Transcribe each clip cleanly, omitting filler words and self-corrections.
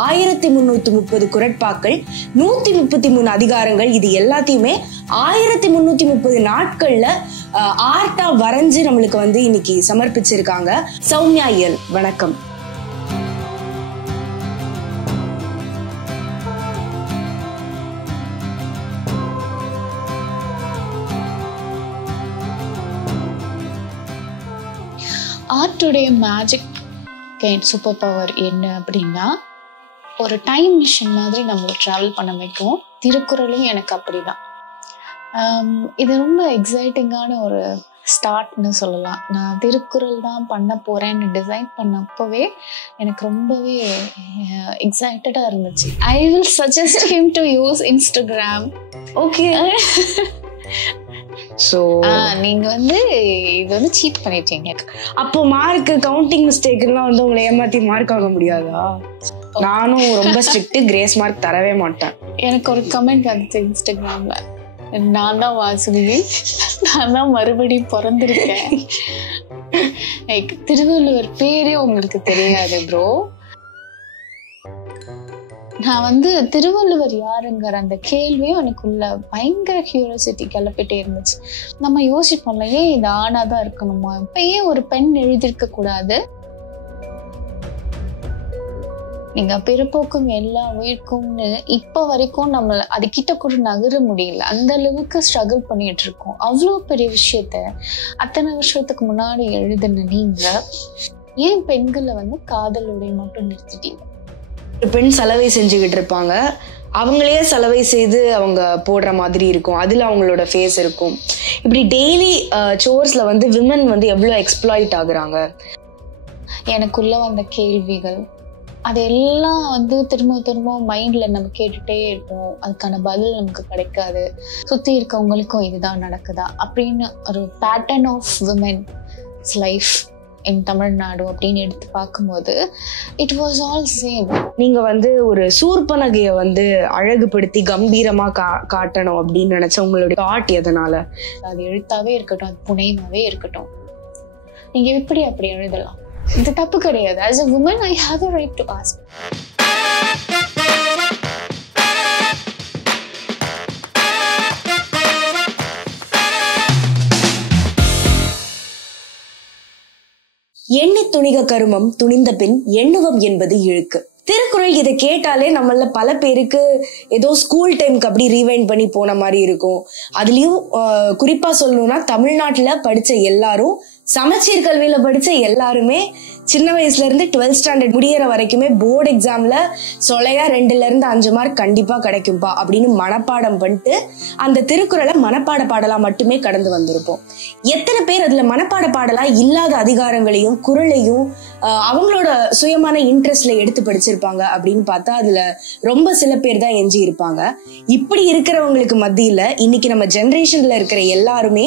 1330 குறட்பாக்கள், 133 அதிகாரங்கள், இது எல்லாத்தையுமே 1330 நாட்கள்ல ஆர்ட்டா வரைஞ்சு நம்மளுக்கு இன்னைக்கு சமர்ப்பிச்சிருக்காங்க. சௌமியா இயல், வணக்கம். ஆர்ட்டுடைய மேஜிக் சூப்பர் பவர் என்ன அப்படின்னா, ஒரு டைம் மிஷின் மாதிரி நம்மளை ட்ராவல் பண்ண வைக்கும். திருக்குறளும் எனக்கு அப்படிதான். இது ரொம்ப எக்ஸைட்டிங்கான ஒரு ஸ்டார்ட்னு சொல்லலாம். நான் திருக்குறள் தான் பண்ண போறேன்னு டிசைன் பண்ணப்பவே எனக்கு ரொம்பவே எக்ஸைட்டடா இருந்துச்சு. I will suggest him to use Instagram. Okay. So நீங்க இது சீட் பண்ணிட்டீங்க. அப்போ மார்க் கவுண்டிங் மிஸ்டேக் எல்லாம் உங்களை ஏமாத்தி மார்க் ஆக முடியாதா? நானும் ரொம்ப ஸ்ட்ரிக்ட், கிரேஸ் மார்க் தரவே மாட்டேன். எனக்கு ஒரு கமெண்ட் வந்துச்சு இன்ஸ்டாகிராம்ல, நான் தான் வாசுகி, நான் தான் மறுபடியும் பிறந்திருக்கேன், திருவள்ளுவர் பேரே உங்களுக்கு தெரியாது ப்ரோ. நான் திருவள்ளுவர் யாருங்கிற அந்த கேள்வியும் எனக்குள்ள பயங்கர கியூரியாசிட்டி கிளப்பிட்டே இருந்துச்சு. நம்ம யோசிப்போம்ல, ஏன் இது ஆணாதான் இருக்கணுமா, இப்ப ஏன் ஒரு பெண் எழுதிருக்க கூடாது? நீங்க பிறப்போக்கும் எல்லா உயிர்க்கும்னு இப்ப வரைக்கும் நம்மள அது கிட்ட கூட நகர முடியல. அந்த அளவுக்கு ஸ்ட்ரகிள் பண்ணிட்டு இருக்கோம். அவ்வளவு பெரிய விஷயத்த அத்தனை வருஷத்துக்கு முன்னாடி எழுதுன நீங்க ஏன் பெண்களை காதலுடைய மட்டும் நிறுத்திட்டீங்க? பெண் சலவை செஞ்சுக்கிட்டு இருப்பாங்க, அவங்களே சலவை செய்து அவங்க போடுற மாதிரி இருக்கும், அதுல அவங்களோட ஃபேஸ் இருக்கும். இப்படி டெய்லி சோர்ஸ்ல விமன் எவ்வளவு எக்ஸ்ப்ளாய்ட் ஆகுறாங்க. எனக்குள்ள வந்த கேள்விகள் அதெல்லாம் திரும்ப திரும்ப மைண்ட்ல நம்ம கேட்டுட்டே இருப்போம். அதுக்கான பதில் நமக்கு கிடைக்காது. சுத்தி இருக்கவங்களுக்கும் இதுதான் நடக்குதா அப்படின்னு ஒரு pattern of women life in Tamil Nadu அப்படின்னு எடுத்து பார்க்கும்போது இட் வாஸ் ஆல் சேம். நீங்க ஒரு சூர்பனகைய அழகுபடுத்தி கம்பீரமா காட்டணும் அப்படின்னு நினைச்ச உங்களுடைய தாட் எதனால? அது எழுத்தாவே இருக்கட்டும், அது புனைவாவே இருக்கட்டும், நீங்க எப்படி அப்படி எழுதலாம், இது தப்பு கிடையாது. As a woman I have a right to ask. எண்ணி துணிக கருமம் துணிந்த பின் எண்ணுவம் என்பது இழுக்கு. திருக்குறள் இதை கேட்டாலே நம்மள பல பேருக்கு ஏதோ ஸ்கூல் டைமுக்கு அப்படி ரீவைண்ட் பண்ணி போன மாதிரி இருக்கும். அதுலயும் குறிப்பா சொல்லணும்னா தமிழ்நாட்டுல படிச்ச எல்லாரும், சமச்சீர் கல்வியில படிச்ச எல்லாருமே சின்ன வயசுல இருந்து 12th ஸ்டாண்டர்ட் முடியற வரைக்குமே போர்டு எக்ஸாம்ல சொலையா 2ல இருந்து 5 மார்க் கண்டிப்பா கிடைக்கும்பா அப்படின்னு மனப்பாடம் பண்ணிட்டு அந்த திருக்குறளை மனப்பாட பாடலா மட்டுமே கடந்து வந்திருப்போம். எத்தனை பேர் அதுல மனப்பாட பாடலா இல்லாத அதிகாரங்களையும் குறளையும் அவங்களோட சுயமான இன்ட்ரெஸ்ட்ல எடுத்து படிச்சிருப்பாங்க அப்படின்னு பார்த்தா அதுல ரொம்ப சில பேர் தான் எஞ்சி இருப்பாங்க. இப்படி இருக்கிறவங்களுக்கு மத்தியில இன்னைக்கு நம்ம ஜெனரேஷன்ல இருக்கிற எல்லாருமே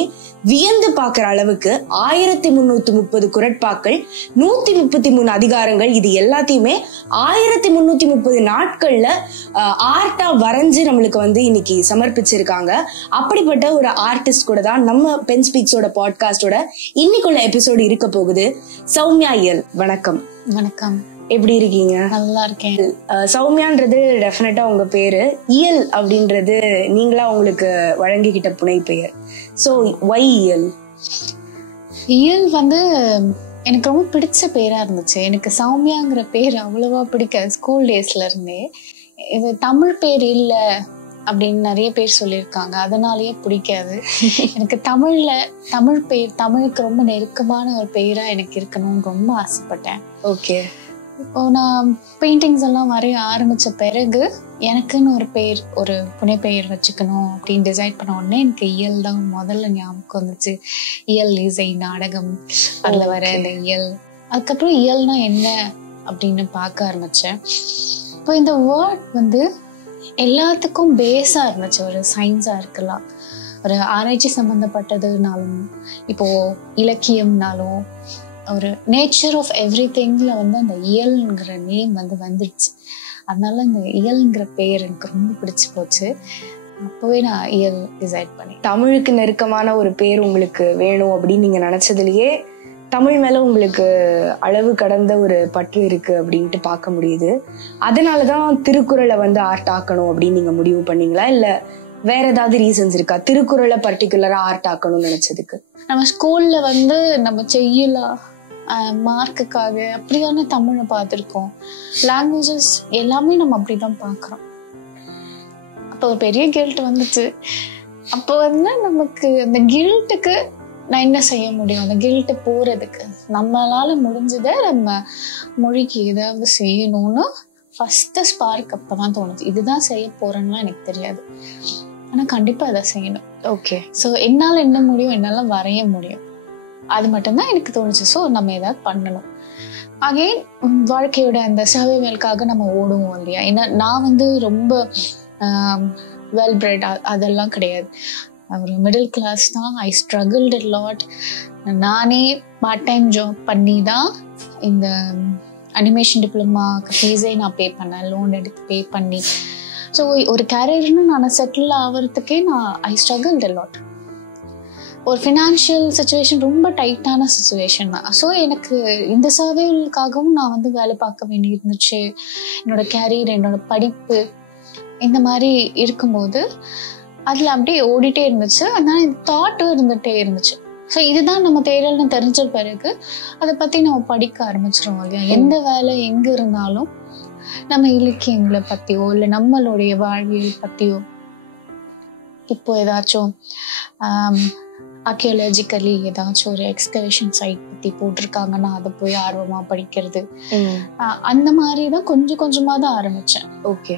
வியந்து பாக்குற அளவுக்கு 1330 குறட்பாக்கள், 133 அதிகாரங்கள், இது எல்லாத்தையுமே 1330 நாட்கள்ல ஆர்ட்டா வரைஞ்சு நம்மளுக்கு இன்னைக்கு சமர்ப்பிச்சிருக்காங்க. அப்படிப்பட்ட ஒரு ஆர்டிஸ்ட் கூட தான் நம்ம பென் ஸ்பீக்ஸோட பாட்காஸ்டோட இன்னைக்குள்ள எபிசோடு இருக்க போகுது. சௌமியா இயல், வணக்கம். வணக்கம். எப்படி இருக்கீங்க? நல்லா இருக்கேன். சௌமியான்றது டெஃபினட்டா உங்க பேரு, இயல் அப்படின்றது நீங்களா உங்களுக்கு வழங்கிக்கிட்ட புனை பெயர். சோ வை இயல்? இயல் எனக்கு ரொம்ப பிடிச்ச பேரா இருந்துச்சு. எனக்கு சௌமியாங்கிற பேர் அவ்வளவா பிடிக்காது ஸ்கூல் டேஸ்ல இருந்தே. இது தமிழ் பேர் இல்ல அப்படின்னு நிறைய பேர் சொல்லியிருக்காங்க, அதனாலயே பிடிக்காது. எனக்கு தமிழ் பேர், தமிழுக்கு ரொம்ப நெருக்கமான ஒரு பெயரா எனக்கு இருக்கணும்னு ரொம்ப ஆசைப்பட்டேன். ஓகே. இப்போ நான் பெயிண்டிங்ஸ் எல்லாம் வரைய ஆரம்பிச்ச பிறகு எனக்குன்னு ஒரு பேர், ஒரு புனைப்பெயர் வச்சுக்கணும் அப்படின்னு டிசைட் பண்ண உடனே எனக்கு இயல் தான் முதல்ல ஞாபகம் வந்துச்சு. இயல், இசை, நாடகம், அதுல வர இந்த இயல். அதுக்கப்புறம் இயல்னா என்ன அப்படின்னு பார்க்க ஆரம்பிச்சேன். இப்போ இந்த வேர்ட் எல்லாத்துக்கும் பேஸா இருந்துச்சு. ஒரு சயின்ஸா இருக்கலாம், ஒரு ஆராய்ச்சி சம்பந்தப்பட்டதுனாலும், இப்போ இலக்கியம்னாலும், ஒரு நேச்சர் ஆஃப் எவ்ரி திங்ல அந்த இயல்ங்கிற நேம் வந்துடுச்சு. அதனால இந்த இயல்ங்கிற பேர் எனக்கு ரொம்ப பிடிச்சு போச்சு. அப்பவே நான் இயல் டிசைட் பண்ணேன். தமிழுக்கு நெருக்கமான ஒரு பேர் உங்களுக்கு வேணும் அப்படின்னு நீங்க நினைச்சதுலயே தமிழ் மேல உங்களுக்கு அளவு கடந்த ஒரு பற்று இருக்கு அப்படின்ட்டு பார்க்க முடியுது. அதனாலதான் திருக்குறளை வந்து ஆர்ட் ஆக்கணும் அப்படின்னு நீங்க முடிவு பண்ணீங்களா, இல்ல வேற ஏதாவது ரீசன்ஸ் இருக்கா திருக்குறளை பர்டிகுலரா ஆர்ட் ஆக்கணும்னு நினைச்சதுக்கு? நம்ம ஸ்கூல்ல வந்து நம்ம செய்யலாம் மார்க்குக்காக அப்படியான தமிழை பார்த்துருக்கோம். லாங்குவேஜஸ் எல்லாமே நம்ம அப்படிதான் பார்க்குறோம். அப்போ ஒரு பெரிய கில்ட் வந்துச்சு. அப்போ வந்து நமக்கு அந்த கில்ட்டுக்கு நான் என்ன செய்ய முடியும், அந்த கில்ட்டு போறதுக்கு நம்மளால முடிஞ்சதை நம்ம மொழிக்கு ஏதாவது செய்யணும்னு ஃபர்ஸ்ட் ஸ்பார்க் அப்பதான் தோணுச்சு. இதுதான் செய்ய போறேன்னா எனக்கு தெரியாது, ஆனா கண்டிப்பா அதை செய்யணும். ஓகே, ஸோ என்னால் என்ன முடியும், என்னால வரைய முடியும், அது மட்டும்தான் எனக்கு தோணுச்சு. ஸோ நம்ம ஏதாவது பண்ணணும். அகைன் வாழ்க்கையோட அந்த சர்வைவலுக்காக நம்ம ஓடுவோம் இல்லையா. ஏன்னா நான் வந்து ரொம்ப வெல் பிரெட் அதெல்லாம் கிடையாது. ஒரு மிடில் கிளாஸ் தான். ஐ ஸ்ட்ரகிள்ட் அ லாட். நானே பார்ட் டைம் ஜாப் பண்ணி தான் இந்த அனிமேஷன் டிப்ளமாக்கு ஃபீஸே நான் பே பண்ணேன், லோன் எடுத்து பே பண்ணி. ஸோ ஒரு கேரியர்னு நான் செட்டில் ஆகிறதுக்கே ஐ ஸ்ட்ரகிள்ட் அ லாட். ஒரு ஃபினான்ஷியல் சுச்சுவேஷன் ரொம்ப டைட்டான சுச்சுவேஷன் தான். ஸோ எனக்கு இந்த சர்வைவலுக்காகவும் நான் வந்து வேலை பார்க்க வேண்டி இருந்துச்சு. என்னோட கேரியர், என்னோட படிப்பு இந்த மாதிரி இருக்கும்போது அதில் அப்படியே ஓடிட்டே இருந்துச்சு. அதனால இந்த தாட்டும் இருந்துகிட்டே இருந்துச்சு. ஸோ இதுதான் நம்ம தேடல்னு தெரிஞ்ச பிறகு அதை பற்றி நம்ம படிக்க ஆரம்பிச்சிருவோம் இல்லையா. எந்த வேலை எங்கே இருந்தாலும் நம்ம இலக்கியங்களை பற்றியோ இல்லை நம்மளுடைய வாழ்வியல் பற்றியோ, இப்போ ஏதாச்சும் ஆர்கியாலஜிக்கலி ஏதாச்சும் ஒரு எக்ஸ்கவேஷன் சைட் பற்றி போட்டிருக்காங்கன்னா அதை போய் ஆர்வமாக படிக்கிறது, அந்த மாதிரி தான் கொஞ்சம் கொஞ்சமாக தான் ஆரம்பித்தேன். ஓகே,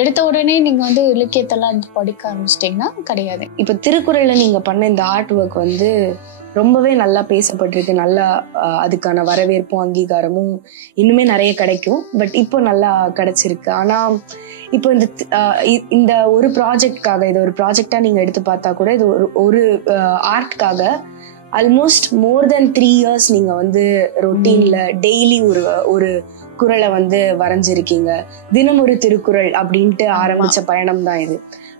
எடுத்த உடனே நீங்கள் வந்து இலக்கியத்தெல்லாம் படிக்க ஆரம்பிச்சிட்டிங்கன்னா கிடையாது. இப்போ திருக்குறளில் நீங்கள் பண்ண இந்த ஆர்ட் ஒர்க் வந்து ரொம்பவே நல்லா பேசப்பட்டிருக்கு. நல்லா அதுக்கான வரவேற்பும் அங்கீகாரமும் இன்னுமே நிறைய கிடைக்கும். பட் இப்போ நல்லா கிடைச்சிருக்கு. ஆனா இப்போ இந்த ஒரு ப்ராஜெக்ட்காக, இது ஒரு ப்ராஜெக்டா நீங்க எடுத்து பார்த்தா கூட இது ஒரு ஆர்ட்காக ஆல்மோஸ்ட் மோர் தென் 3 years நீங்க வந்து ரொட்டீன்ல டெய்லி ஒரு குறளை வந்து வரைஞ்சிருக்கீங்க. தினம் ஒரு திருக்குறள் அப்படின்ட்டு ஆரம்பிச்ச பயணம் தான் இது.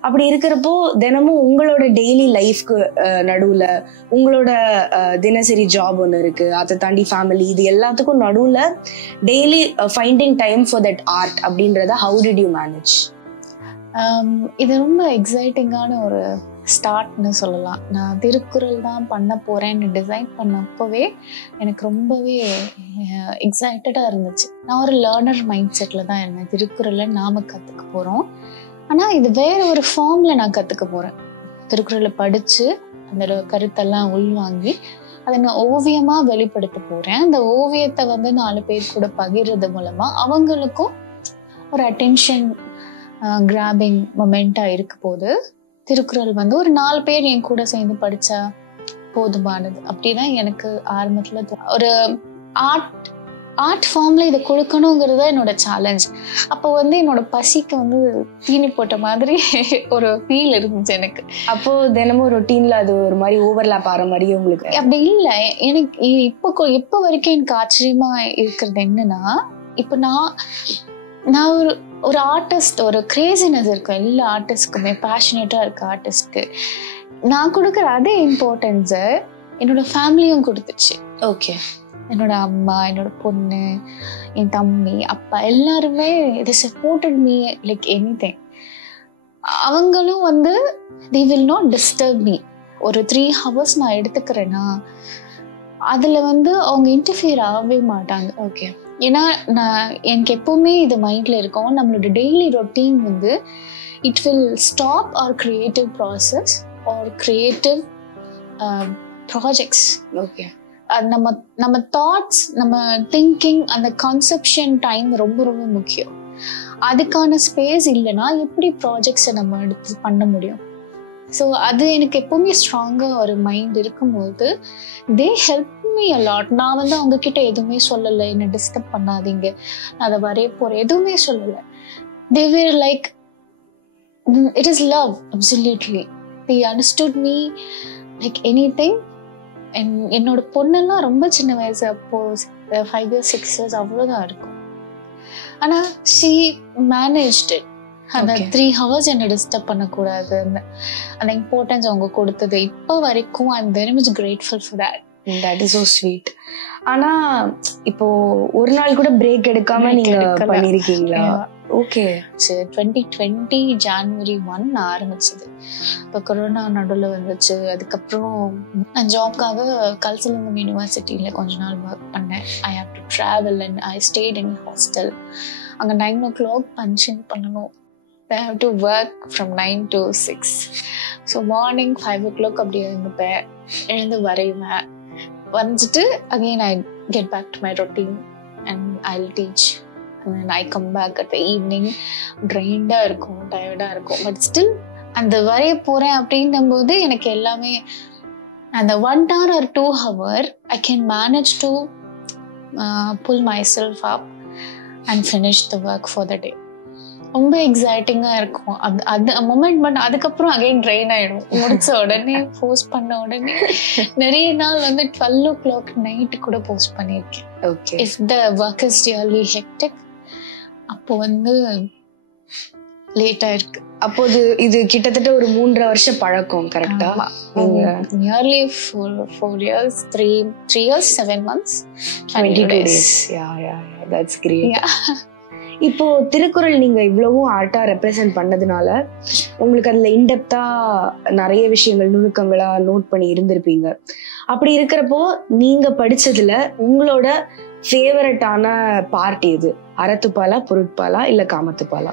அப்படி இருக்கிறப்போ தினமும் உங்களோட டெய்லி லைஃப்க்கு நடுவுல உங்களோட தினசரி ஜாப் ஒன்று இருக்கு, அதை தாண்டி ஃபேமிலி, இது எல்லாத்துக்கும் நடுவுல daily finding time for that art அப்படின்றத ஹவு டிட் யூ மேனேஜ்? இது ரொம்ப எக்ஸைட்டிங்கான ஒரு ஸ்டார்ட்னு சொல்லலாம். நான் திருக்குறள் தான் பண்ண போறேன்னு டிசைன் பண்ணப்பவே எனக்கு ரொம்பவே எக்ஸைட்டடாக இருந்துச்சு. நான் ஒரு லேர்னர் மைண்ட் செட்டில் தான் இருந்தேன். திருக்குறளை நாம கற்றுக்க போகிறோம், ஆனால் இது வேற ஒரு ஃபார்மில் நான் கற்றுக்க போகிறேன். திருக்குறளை படித்து அந்த கருத்தெல்லாம் உள்வாங்கி அதை நான் ஓவியமாக வெளிப்படுத்த போகிறேன். அந்த ஓவியத்தை வந்து 4 பேர் கூட பகிர்றது மூலமாக அவங்களுக்கும் ஒரு அட்டென்ஷன் கிராபிங் மொமெண்ட்டாக இருக்க போது திருக்குறள் வந்து ஒரு 4 பேர் என் கூட சேர்ந்து படித்தா போதுமானது. அப்படிதான் எனக்கு ஆரம்பத்தில் ஒரு ஆர்ட் ஃபார்ம்ல இதை கொடுக்கணுங்கிறத என்னோட சேலஞ்ச். அப்போ வந்து என்னோட பசிக்கு வந்து தீனி போட்ட மாதிரி ஒரு ஃபீல் இருந்துச்சு எனக்கு. அப்போ தினமும் ரொட்டீன்ல அது ஒரு மாதிரி ஓவர்லாப் ஆகிற மாதிரி உங்களுக்கு? அப்படி இல்லை. எனக்கு இப்போ வரைக்கும் எனக்கு ஆச்சரியமா இருக்கிறது என்னன்னா, இப்போ நான் ஒரு ஆர்டிஸ்ட், ஒரு கிரேசினஸ் இருக்கும் எல்லா ஆர்டிஸ்ட்க்குமே, பேஷனேட்டா இருக்க ஆர்டிஸ்ட்க்கு. நான் கொடுக்குற அதே இம்பார்ட்டன்ஸை என்னோட ஃபேமிலியும் கொடுத்துச்சு. ஓகே, என்னோட அம்மா, என்னோட பொண்ணு, என் தம்பி, அப்பா எல்லாருமே they supported me like anything. அவங்களும் வந்து they will not disturb me. ஒரு 3 hours நான் எடுத்துக்கிறேன்னா அதுல வந்து அவங்க இன்டர்ஃபியர் ஆகவே மாட்டாங்க. ஓகே, ஏன்னா எனக்கு எப்பவுமே இது மைண்ட்ல இருக்கும், நம்மளோட டெய்லி ரொட்டீன் வந்து it will stop our creative process or creative projects. Okay, நம்ம தாட்ஸ், நம்ம திங்கிங், அந்த கான்செப்ஷன் டைம் ரொம்ப ரொம்ப முக்கியம். அதுக்கான ஸ்பேஸ் இல்லைன்னா எப்படி ப்ராஜெக்ட்ஸை நம்ம எடுத்து பண்ண முடியும்? ஸோ அது எனக்கு எப்பவுமே ஸ்ட்ராங்காக ஒரு மைண்ட் இருக்கும்போது they help me a lot. நான் வந்து அவங்க கிட்ட எதுவுமே சொல்லலை, என்னை டிஸ்டர்ப் பண்ணாதீங்க, நான் அதை வரைய போகிறேன், எதுவுமே சொல்லலை. They were like it is love, absolutely. They understood me like anything. என்னோட பொண்ணெல்லாம் ரொம்ப சின்ன வயசு, அப்போ 5 years 6 years அவ்வளோதான் இருக்கும். ஆனால் she managed it. அந்த 3 hours என்னை டிஸ்டர்ப் பண்ணக்கூடாது. அந்த இம்பார்ட்டன்ஸ் அவங்க கொடுத்தது இப்போ வரைக்கும் I am very much grateful for that. That is so sweet. ஆனா இப்போ ஒரு நாள் கூட பிரேக் எடுக்காம நீங்க பண்ணிருக்கீங்களா? ஓகே. 2020 January 1 ஆரம்பிச்சது. இப்போ கொரோனா நடுவில் வந்துச்சு. அதுக்கப்புறம் நான் ஜாப்காக கல்சலிங்கம் யூனிவர்சிட்டியில கொஞ்ச நாள் ஒர்க் பண்ணேன். I have to travel and I state in hostel. அங்கே 9 o'clock பஞ்சிங் பண்ணணும். I have to work from 9 to 6. So morning 5 o'clock அப்படியே எழுந்துப்பேன். எழுந்து வரைவேன். வரைஞ்சிட்டு again I get back to my routine and I will teach. And I come back at the evening drained-ஆ இருக்கும், டயர்டாக இருக்கும். பட் ஸ்டில் அந்த வரைய போகிறேன் அப்படின்னும் போது எனக்கு எல்லாமே அந்த 1 hour or 2 hour I can manage to pull myself up and finish the work for the day. ரொம்ப எக்ஸைட்டிங்காக இருக்கும் அந்த மொமெண்ட். பட் அதுக்கப்புறம் அகைன் ட்ரெயின் ஆகிடும். முடிச்ச உடனே போஸ்ட் பண்ண உடனே நிறைய நாள் வந்து 12 o'clock நைட்டு கூட போஸ்ட் பண்ணியிருக்கேன். Okay. If the work is really hectic அப்போ வந்து லேட் ஆயிருக்கு. அப்போ இது கிட்டத்தட்ட ஒரு 3.5 வருஷம் பழக்கம். கரெக்டா? Nearly 4 years, 3 years 7 months 22 days. That's great. இப்போ திருக்குறள் நீங்க இவ்வளவும் ஆர்ட்டா ரெப்ரசென்ட் பண்ணதுனால உங்களுக்கு அதுல இன்டெப்தா நிறைய விஷயங்கள் நுணுக்கங்களா நோட் பண்ணி இருந்திருப்பீங்க. அப்படி இருக்கிறப்போ நீங்க படிச்சதுல உங்களோட ஃபேவரட்டான பார்ட் எது? அறத்துப்பாலா, பொருட்பாலா, இல்ல காமத்துப்பாலா?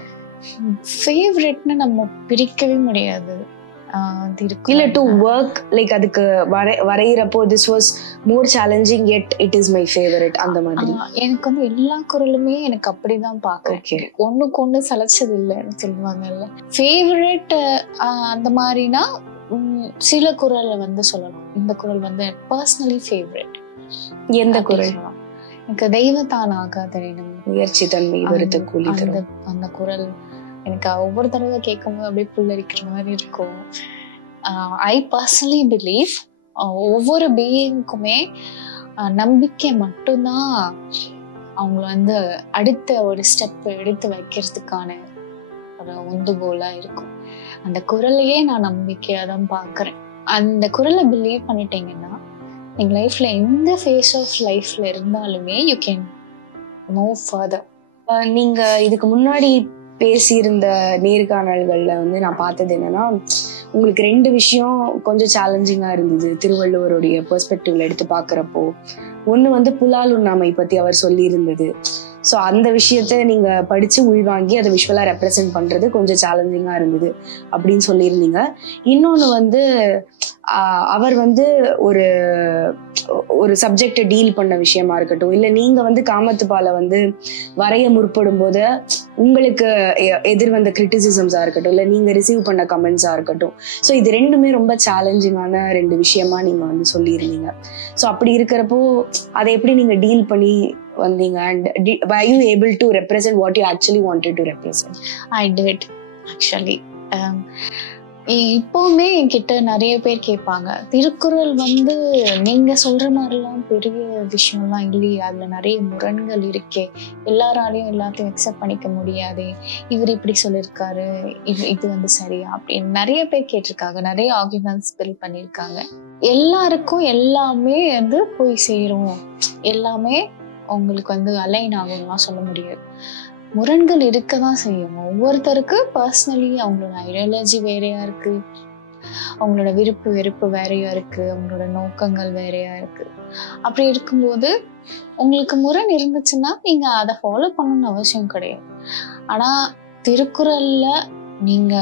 ஃபேவரட்னு நம்ம பிரிக்கவே முடியாது. இல்ல டு ஒர்க் லைக் அதுக்கு வரைகிறப்போ this was more challenging yet it is my favorite அந்த மாதிரி. எனக்கு வந்து எல்லா குறளுமே எனக்கு அப்படிதான் பார்க்க ஒண்ணுக்கு ஒண்ணு சலைச்சது இல்லைன்னு சொல்லுவாங்கல்ல. ஃபேவரட் அந்த மாதிரினா சில குறளை வந்து சொல்லலாம். இந்த குறள் வந்து பர்சனலி ஃபேவரட். எந்த குறள்? எனக்கு தெய்வத்தான் ஆகாதெனினும் முயற்சி தன்மை வருத்த கூலி தரும். அந்த குறள் எனக்கு ஒவ்வொரு தடவை கேட்கும்போது அப்படியே புல்லரிக்கிற மாதிரி இருக்கும். ஐ பர்சனலி பிலீவ் ஒவ்வொரு பீயிங்குமே நம்பிக்கை மட்டும்தான் அவங்கள வந்து அடுத்த ஒரு ஸ்டெப் எடுத்து வைக்கிறதுக்கான ஒரு உந்துகோலா இருக்கும். அந்த குறளையே நான் நம்பிக்கையா தான் பார்க்குறேன். அந்த குறளை பிலீவ் பண்ணிட்டீங்கன்னா நீங்க லைஃப்ல எந்த ஃபேஸ் ஆஃப் லைஃப்ல இருந்தாலுமே யூ கேன் மூவ் ஃபர்தர். நீங்க இதுக்கு முன்னாடி பேசியிருந்த நேர்காணல்கள்ல வந்து நான் பார்த்தது என்னன்னா, உங்களுக்கு 2 விஷயம் கொஞ்சம் சேலஞ்சிங்கா இருந்தது திருவள்ளுவருடைய பெர்ஸ்பெக்டிவ்ல எடுத்து பாக்குறப்போ. ஒண்ணு வந்து புலால் உண்ணாமை பத்தி அவர் சொல்லி இருந்தது. ஸோ அந்த விஷயத்த நீங்க படிச்சு உள்வாங்கி அதை விஷுவலா ரெப்ரசென்ட் பண்றது கொஞ்சம் சேலஞ்சிங்கா இருந்தது அப்படின்னு சொல்லியிருந்தீங்க. இன்னொன்னு வந்து அவர் வந்து ஒரு சப்ஜெக்டை டீல் பண்ண விஷயமா இருக்கட்டும், இல்ல நீங்க வந்து காமத்துப்பால வந்து வரைய முற்படும் போது உங்களுக்கு எதிர் வந்த கிரிட்டிசிசம்ஸா இருக்கட்டும், இல்ல நீங்க ரிசீவ் பண்ண கமெண்ட்ஸா இருக்கட்டும். ஸோ இது 2மே ரொம்ப சேலஞ்சிங்கான 2 விஷயமா நீங்க வந்து சொல்லியிருந்தீங்க. ஸோ அப்படி இருக்கிறப்போ அதை எப்படி நீங்க டீல் பண்ணி வந்தீங்க? and were you able to represent what you actually wanted to represent? I did actually. இப்போவுமே என்கிட்ட நிறைய பேர் கேட்பாங்க, திருக்குறள் வந்து நீங்க சொல்ற மாதிரிலாம் பெரிய விஷயம்லாம் இல்லையே, அதுல நிறைய முரண்கள் இருக்கே, எல்லாராலையும் எல்லாத்தையும் அக்செப்ட் பண்ணிக்க முடியாதே, இவர் இப்படி சொல்லியிருக்காரு, இது வந்து சரியா அப்படின்னு நிறைய பேர் கேட்டிருக்காங்க. நிறைய ஆர்குமெண்ட்ஸ் பில் பண்ணியிருக்காங்க. எல்லாருக்கும் எல்லாமே வந்து போய் சேரும், எல்லாமே உங்களுக்கு வந்து அலைன் ஆகும்லாம் சொல்ல முடியாது. முரண்கள் இருக்கதான் செய்யும். ஒவ்வொருத்தருக்கு பர்சனலி அவங்களோட ஐடியாலஜி வேறையா இருக்கு, அவங்களோட விருப்பு வெறுப்பு வேறையா இருக்கு, அவங்களோட நோக்கங்கள் வேறையா இருக்கு. அப்படி இருக்கும்போது உங்களுக்கு முரண் இருந்துச்சுன்னா நீங்க அதை ஃபாலோ பண்ணணும்னு அவசியம் கிடையாது. ஆனா திருக்குறள்ல நீங்க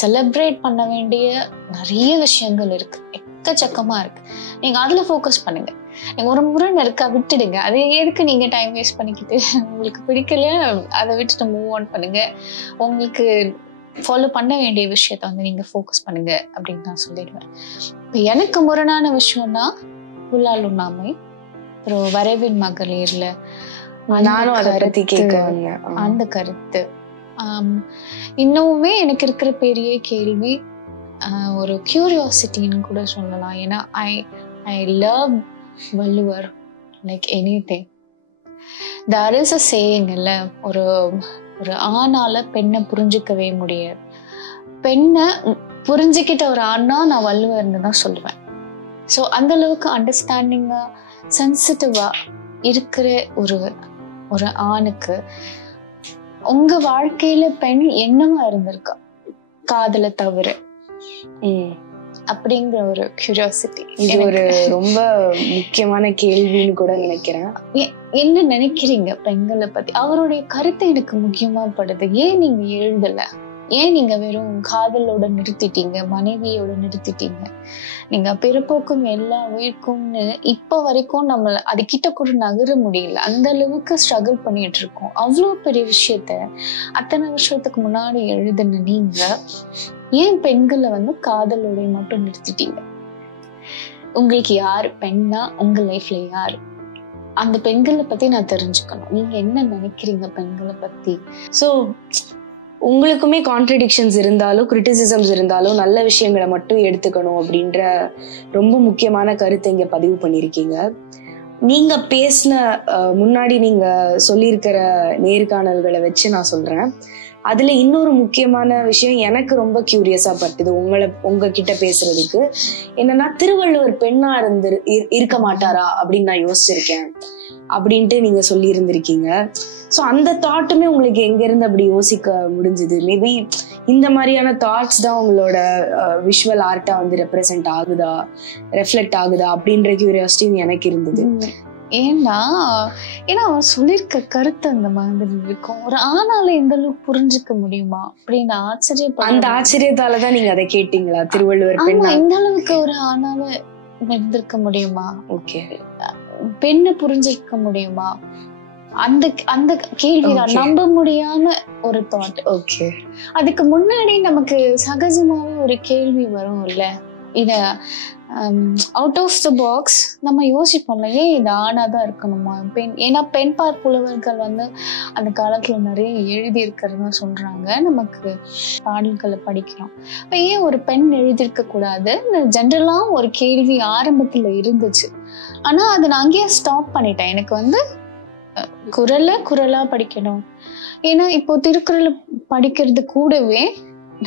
செலிப்ரேட் பண்ண வேண்டிய நிறைய விஷயங்கள் இருக்கு, எக்கச்சக்கமா இருக்கு. நீங்க அதுல ஃபோக்கஸ் பண்ணுங்க. ஒரு முரண் இருக்கா விட்டுடுங்க, அதை எதுக்கு நீங்க டைம் வேஸ்ட் பண்ணிக்கிட்டு, உங்களுக்கு பிடிக்கல அதை விட்டுட்டு மூவ் ஆன் பண்ணுங்க. உங்களுக்கு ஃபாலோ பண்ண வேண்டிய விஷயத்த வந்து நீங்க ஃபோக்கஸ் பண்ணுங்க அப்படின்னு நான் சொல்லிடுவேன். இப்போ எனக்கு முரணான விஷயம்னா புலால் உண்ணாமை, அப்புறம் வரைவின் மகளிர்ல நானும் அதை பத்தி கேட்குவாங்க அந்த கருத்து. இன்னுமே எனக்கு இருக்கிற பெரிய கேள்வி ஒரு கியூரியாசிட்டின்னு கூட சொல்லலாம். ஏன்னா I love Valluvar like anything. There is a saying இல்ல, ஒரு ஆணால பெண்ணை புரிஞ்சிக்கவே முடியாது. பெண்ணை புரிஞ்சுக்கிட்ட ஒரு ஆணா நான் வள்ளுவர்னு தான் சொல்லுவேன். ஸோ அந்த அளவுக்கு அண்டர்ஸ்டாண்டிங்கா சென்சிட்டிவா இருக்கிற ஒரு ஆணுக்கு உங்க வாழ்க்கையில பெண் என்னவா இருந்திருக்கா காதலை தவிர அப்படிங்கிற ஒரு கியூரியாசிட்டி. இது ஒரு ரொம்ப முக்கியமான கேள்வின்னு கூட நினைக்கிறேன். என்ன நினைக்கிறீங்க பெண்களை பத்தி? அவருடைய கருத்தை எனக்கு முக்கியமா படுது. ஏன் நீங்க எழுதல? ஏன் நீங்க வெறும் காதலோட நிறுத்திட்டீங்க, மனைவியோட நிறுத்திட்டீங்க? நீங்க பிறப்போக்கும் எல்லா உயிருக்கும்னு இப்ப வரைக்கும் நம்மள அது கிட்ட கூட நகர முடியல. அந்த அளவுக்கு ஸ்ட்ரகிள் பண்ணிட்டு இருக்கோம். அவ்வளவு பெரிய விஷயத்த அத்தனை வருஷத்துக்கு முன்னாடி எழுதுன நீங்க ஏன் பெண்களை காதலோட மட்டும் நிறுத்திட்டீங்க? உங்களுக்கு யாரு பெண்ணா? உங்க லைஃப்ல யாரு? அந்த பெண்களை பத்தி நான் தெரிஞ்சுக்கணும். நீங்க என்ன நினைக்கிறீங்க பெண்களை பத்தி? சோ உங்களுக்குமே கான்ட்ரடிக்ஷன்ஸ் இருந்தாலும் கிரிட்டிசிசம்ஸ் இருந்தாலும் நல்ல விஷயங்களை மட்டும் எடுத்துக்கணும் அப்படின்ற ரொம்ப முக்கியமான கருத்தை இங்க பதிவு பண்ணிருக்கீங்க. நீங்க பேசின முன்னாடி நீங்க சொல்லியிருக்கிற நேர்காணல்களை வச்சு நான் சொல்றேன். அதுல இன்னொரு முக்கியமான விஷயம் எனக்கு ரொம்ப கியூரியஸா பட்டுது உங்ககிட்ட பேசுறதுக்கு. என்னன்னா, திருவள்ளுவர் பெண்ணா இருக்க மாட்டாரா அப்படின்னு நான் யோசிச்சிருக்கேன் அப்படின்ட்டு நீங்க சொல்லி இருந்திருக்கீங்க. ஸோ அந்த தாட்டுமே உங்களுக்கு எங்க இருந்து அப்படி யோசிக்க முடிஞ்சது? மேபி இந்த மாதிரியான தாட்ஸ் தான் உங்களோட விஷுவல் ஆர்ட்டா ரெப்ரசென்ட் ஆகுதா, ரெஃப்ளெக்ட் ஆகுதா அப்படின்ற கியூரியாசிட்டி எனக்கு இருந்தது. ஏன்னா அவன் சொல்லியிருக்க கருத்து அந்த மாதிரி இருக்கும். ஒரு ஆணால எந்த அளவுக்கு புரிஞ்சுக்க முடியுமா அப்படின்னு அந்த ஆச்சரியத்தாலதான் நீங்க அதை கேட்டீங்களா? திருவள்ளுவர் பெண்ணா இந்த அளவுக்கு ஒரு ஆணால இருந்திருக்க முடியுமா? ஓகே, பெண்ணை புரிஞ்சிருக்க முடியுமா? அந்த அந்த கேள்விதான் நம்ப முடியாம ஒரு தாட். ஓகே, அதுக்கு முன்னாடி நமக்கு சகஜமாவே ஒரு கேள்வி வரும் இல்ல, இத அவுட் ஆஃப் த பாக்ஸ் நம்ம யோசிப்போம்ல, ஏன் இது ஆணாதான் இருக்கணுமா பெண்? ஏன்னா பெண் பார் புலவர்கள் அந்த காலத்துல நிறைய எழுதி இருக்கிறதா சொல்றாங்க. நமக்கு பாடல்களை படிக்கிறோம். இப்ப ஏன் ஒரு பெண் எழுதியிருக்க கூடாது? ஜென்ரலா ஒரு கேள்வி ஆரம்பத்துல இருந்துச்சு. ஆனா அதை நான் அங்கேயே ஸ்டாப் பண்ணிட்டேன். எனக்கு குரலா படிக்கணும். ஏன்னா இப்போ திருக்குறள் படிக்கிறது கூடவே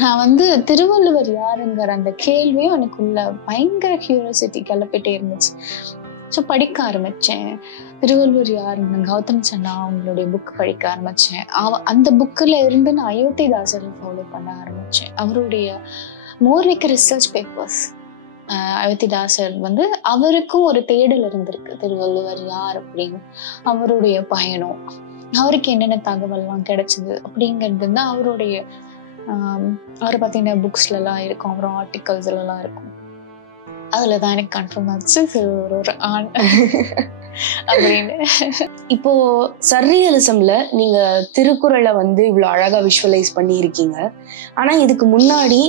நான் திருவள்ளுவர் யாருங்கிற அந்த கேள்வியும் எனக்குள்ள பயங்கர கியூரியாசிட்டி கிளப்பிட்டே இருந்துச்சு. ஸோ படிக்க ஆரம்பிச்சேன். திருவள்ளுவர் யாருன்னு கௌதம் சன்னா அவங்களுடைய புக் படிக்க ஆரம்பிச்சேன். அந்த புக்கில் இருந்து நான் அயோத்திதாசரை ஃபாலோ பண்ண ஆரம்பிச்சேன். அவருடைய மோர்விக்க ரிசர்ச் பேப்பர்ஸ். அயோத்திதாசர் அவருக்கும் ஒரு தேடல் இருந்திருக்கு, திருவள்ளுவர் யார் அப்படின்னு, அவருடைய பயணம், அவருக்கு என்னென்ன தகவல்லாம் கிடைச்சது அப்படிங்கிறது தான் அவருடைய அவரை பத்தின புக்ஸ்ல எல்லாம் இருக்கும், அவரோட ஆர்டிகல்ஸ்ல எல்லாம் இருக்கும். அதுலதான் எனக்கு கன்ஃபார்ம் ஆச்சு ஒரு ஆண் அப்படின்னு. இப்போ சர்ரியலிசம்ல நீங்க திருக்குறளை இவ்வளவு அழகா விஷுவலைஸ் பண்ணி இருக்கீங்க. ஆனா இதுக்கு முன்னாடி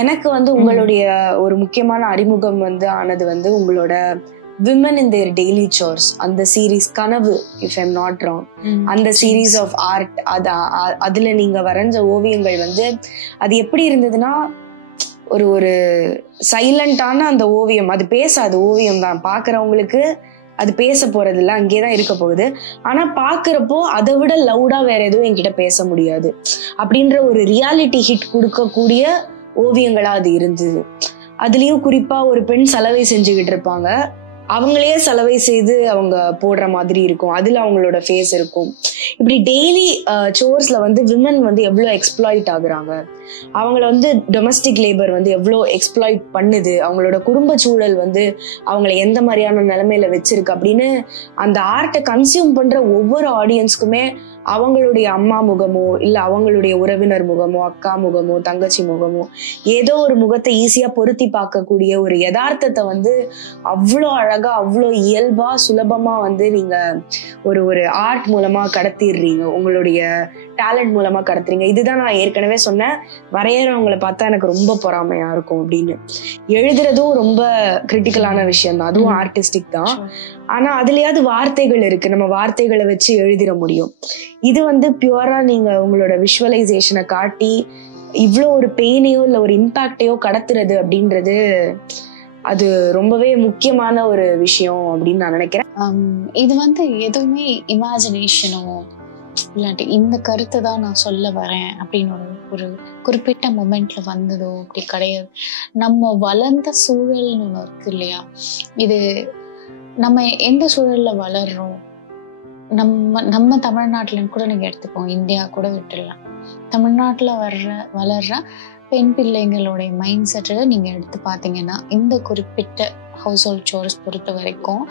எனக்கு உங்களுடைய ஒரு முக்கியமான அறிமுகம் ஆனது உங்களோட women in their daily source அந்த சீரீஸ், கனவு, இஃப் ஐம் நாட் ராங், அந்த சீரீஸ் ஆஃப் ஆர்ட். அதுல நீங்க வரைஞ்ச ஓவியங்கள் அது எப்படி இருந்ததுன்னா, ஒரு சைலண்டான அந்த ஓவியம், அது பேசாது ஓவியம் தான். பாக்குறவங்களுக்கு அது பேச போறது இல்லை, அங்கேதான் இருக்க போகுது. ஆனா பாக்குறப்போ அதை விட லவுடா வேற எதுவும் என்கிட்ட பேச முடியாது அப்படின்ற ஒரு ரியாலிட்டி ஹிட் கொடுக்கக்கூடிய ஓவியங்களா அது இருந்தது. அதுலயும் குறிப்பா ஒரு பெண் சலவை செஞ்சுக்கிட்டு இருப்பாங்க, அவங்களே சலவை செய்து அவங்க போடுற மாதிரி இருக்கும், அதுல அவங்களோட ஃபேஸ் இருக்கும். இப்படி டெய்லி சோர்ஸ்ல விமன் எவ்வளவு எக்ஸ்ப்ளாய்ட் ஆகுறாங்க, அவங்கள டொமஸ்டிக் லேபர் எவ்வளோ எக்ஸ்ப்ளாய்ட் பண்ணுது, அவங்களோட குடும்ப சூழல் அவங்கள எந்த மாதிரியான நிலைமையில வச்சிருக்கு அப்படின்னு அந்த ஆர்ட்டை கன்சியூம் பண்ற ஒவ்வொரு ஆடியன்ஸ்க்குமே அவங்களுடைய அம்மா முகமோ இல்ல அவங்களுடைய உறவினர் முகமோ அக்கா முகமோ தங்கச்சி முகமோ ஏதோ ஒரு முகத்தை ஈஸியா பொருத்தி பார்க்கக்கூடிய ஒரு யதார்த்தத்தை அவ்வளோ அழகா அவ்வளோ இயல்பா சுலபமா நீங்க ஒரு ஆர்ட் மூலமா கடத்திடுறீங்க, உங்களுடைய டேலண்ட் மூலமா கடத்துறீங்க. இதுதான் நான் ஏற்கனவே சொன்னேன், வரையறவங்களை பார்த்தா எனக்கு ரொம்ப பொறாமையா இருக்கும் அப்படின்னு. எழுதுறதும் ரொம்ப கிரிட்டிக்கலான விஷயம் தான், அதுவும் ஆர்டிஸ்டிக் தான். ஆனா அதுலயாவது வார்த்தைகள் இருக்கு, நம்ம வார்த்தைகளை வச்சு எழுதிட முடியும். இது பியூரா நீங்க உங்களோட விஷுவலைசேஷனை காட்டி இவ்வளோ ஒரு பெயினையோ இல்ல ஒரு இம்பாக்டையோ கடத்துறது அப்படின்றது அது ரொம்பவே முக்கியமான ஒரு விஷயம் அப்படின்னு நான் நினைக்கிறேன். இது எதுவுமே இமேஜினேஷனோ இல்லாட்டி இந்த கருத்தை தான் நான் சொல்ல வரேன் அப்படின்னு ஒரு ஒரு குறிப்பிட்ட மொமெண்ட்ல வந்ததோ அப்படி கிடையாது. நம்ம வளர்ந்த சூழல்னு ஒன்று இருக்கு இல்லையா, இது நம்ம எந்த சூழல்ல வளர்றோம். நம்ம தமிழ்நாட்டிலன்னு கூட நீங்க எடுத்துப்போம், இந்தியா கூட விட்டுடலாம். தமிழ்நாட்டில் வளர்ற பெண் பிள்ளைங்களுடைய மைண்ட் செட்டை நீங்க எடுத்து பார்த்தீங்கன்னா இந்த குறிப்பிட்ட ஹவுஸ் ஹோல்ட் சோர்ஸ் பொறுத்த வரைக்கும்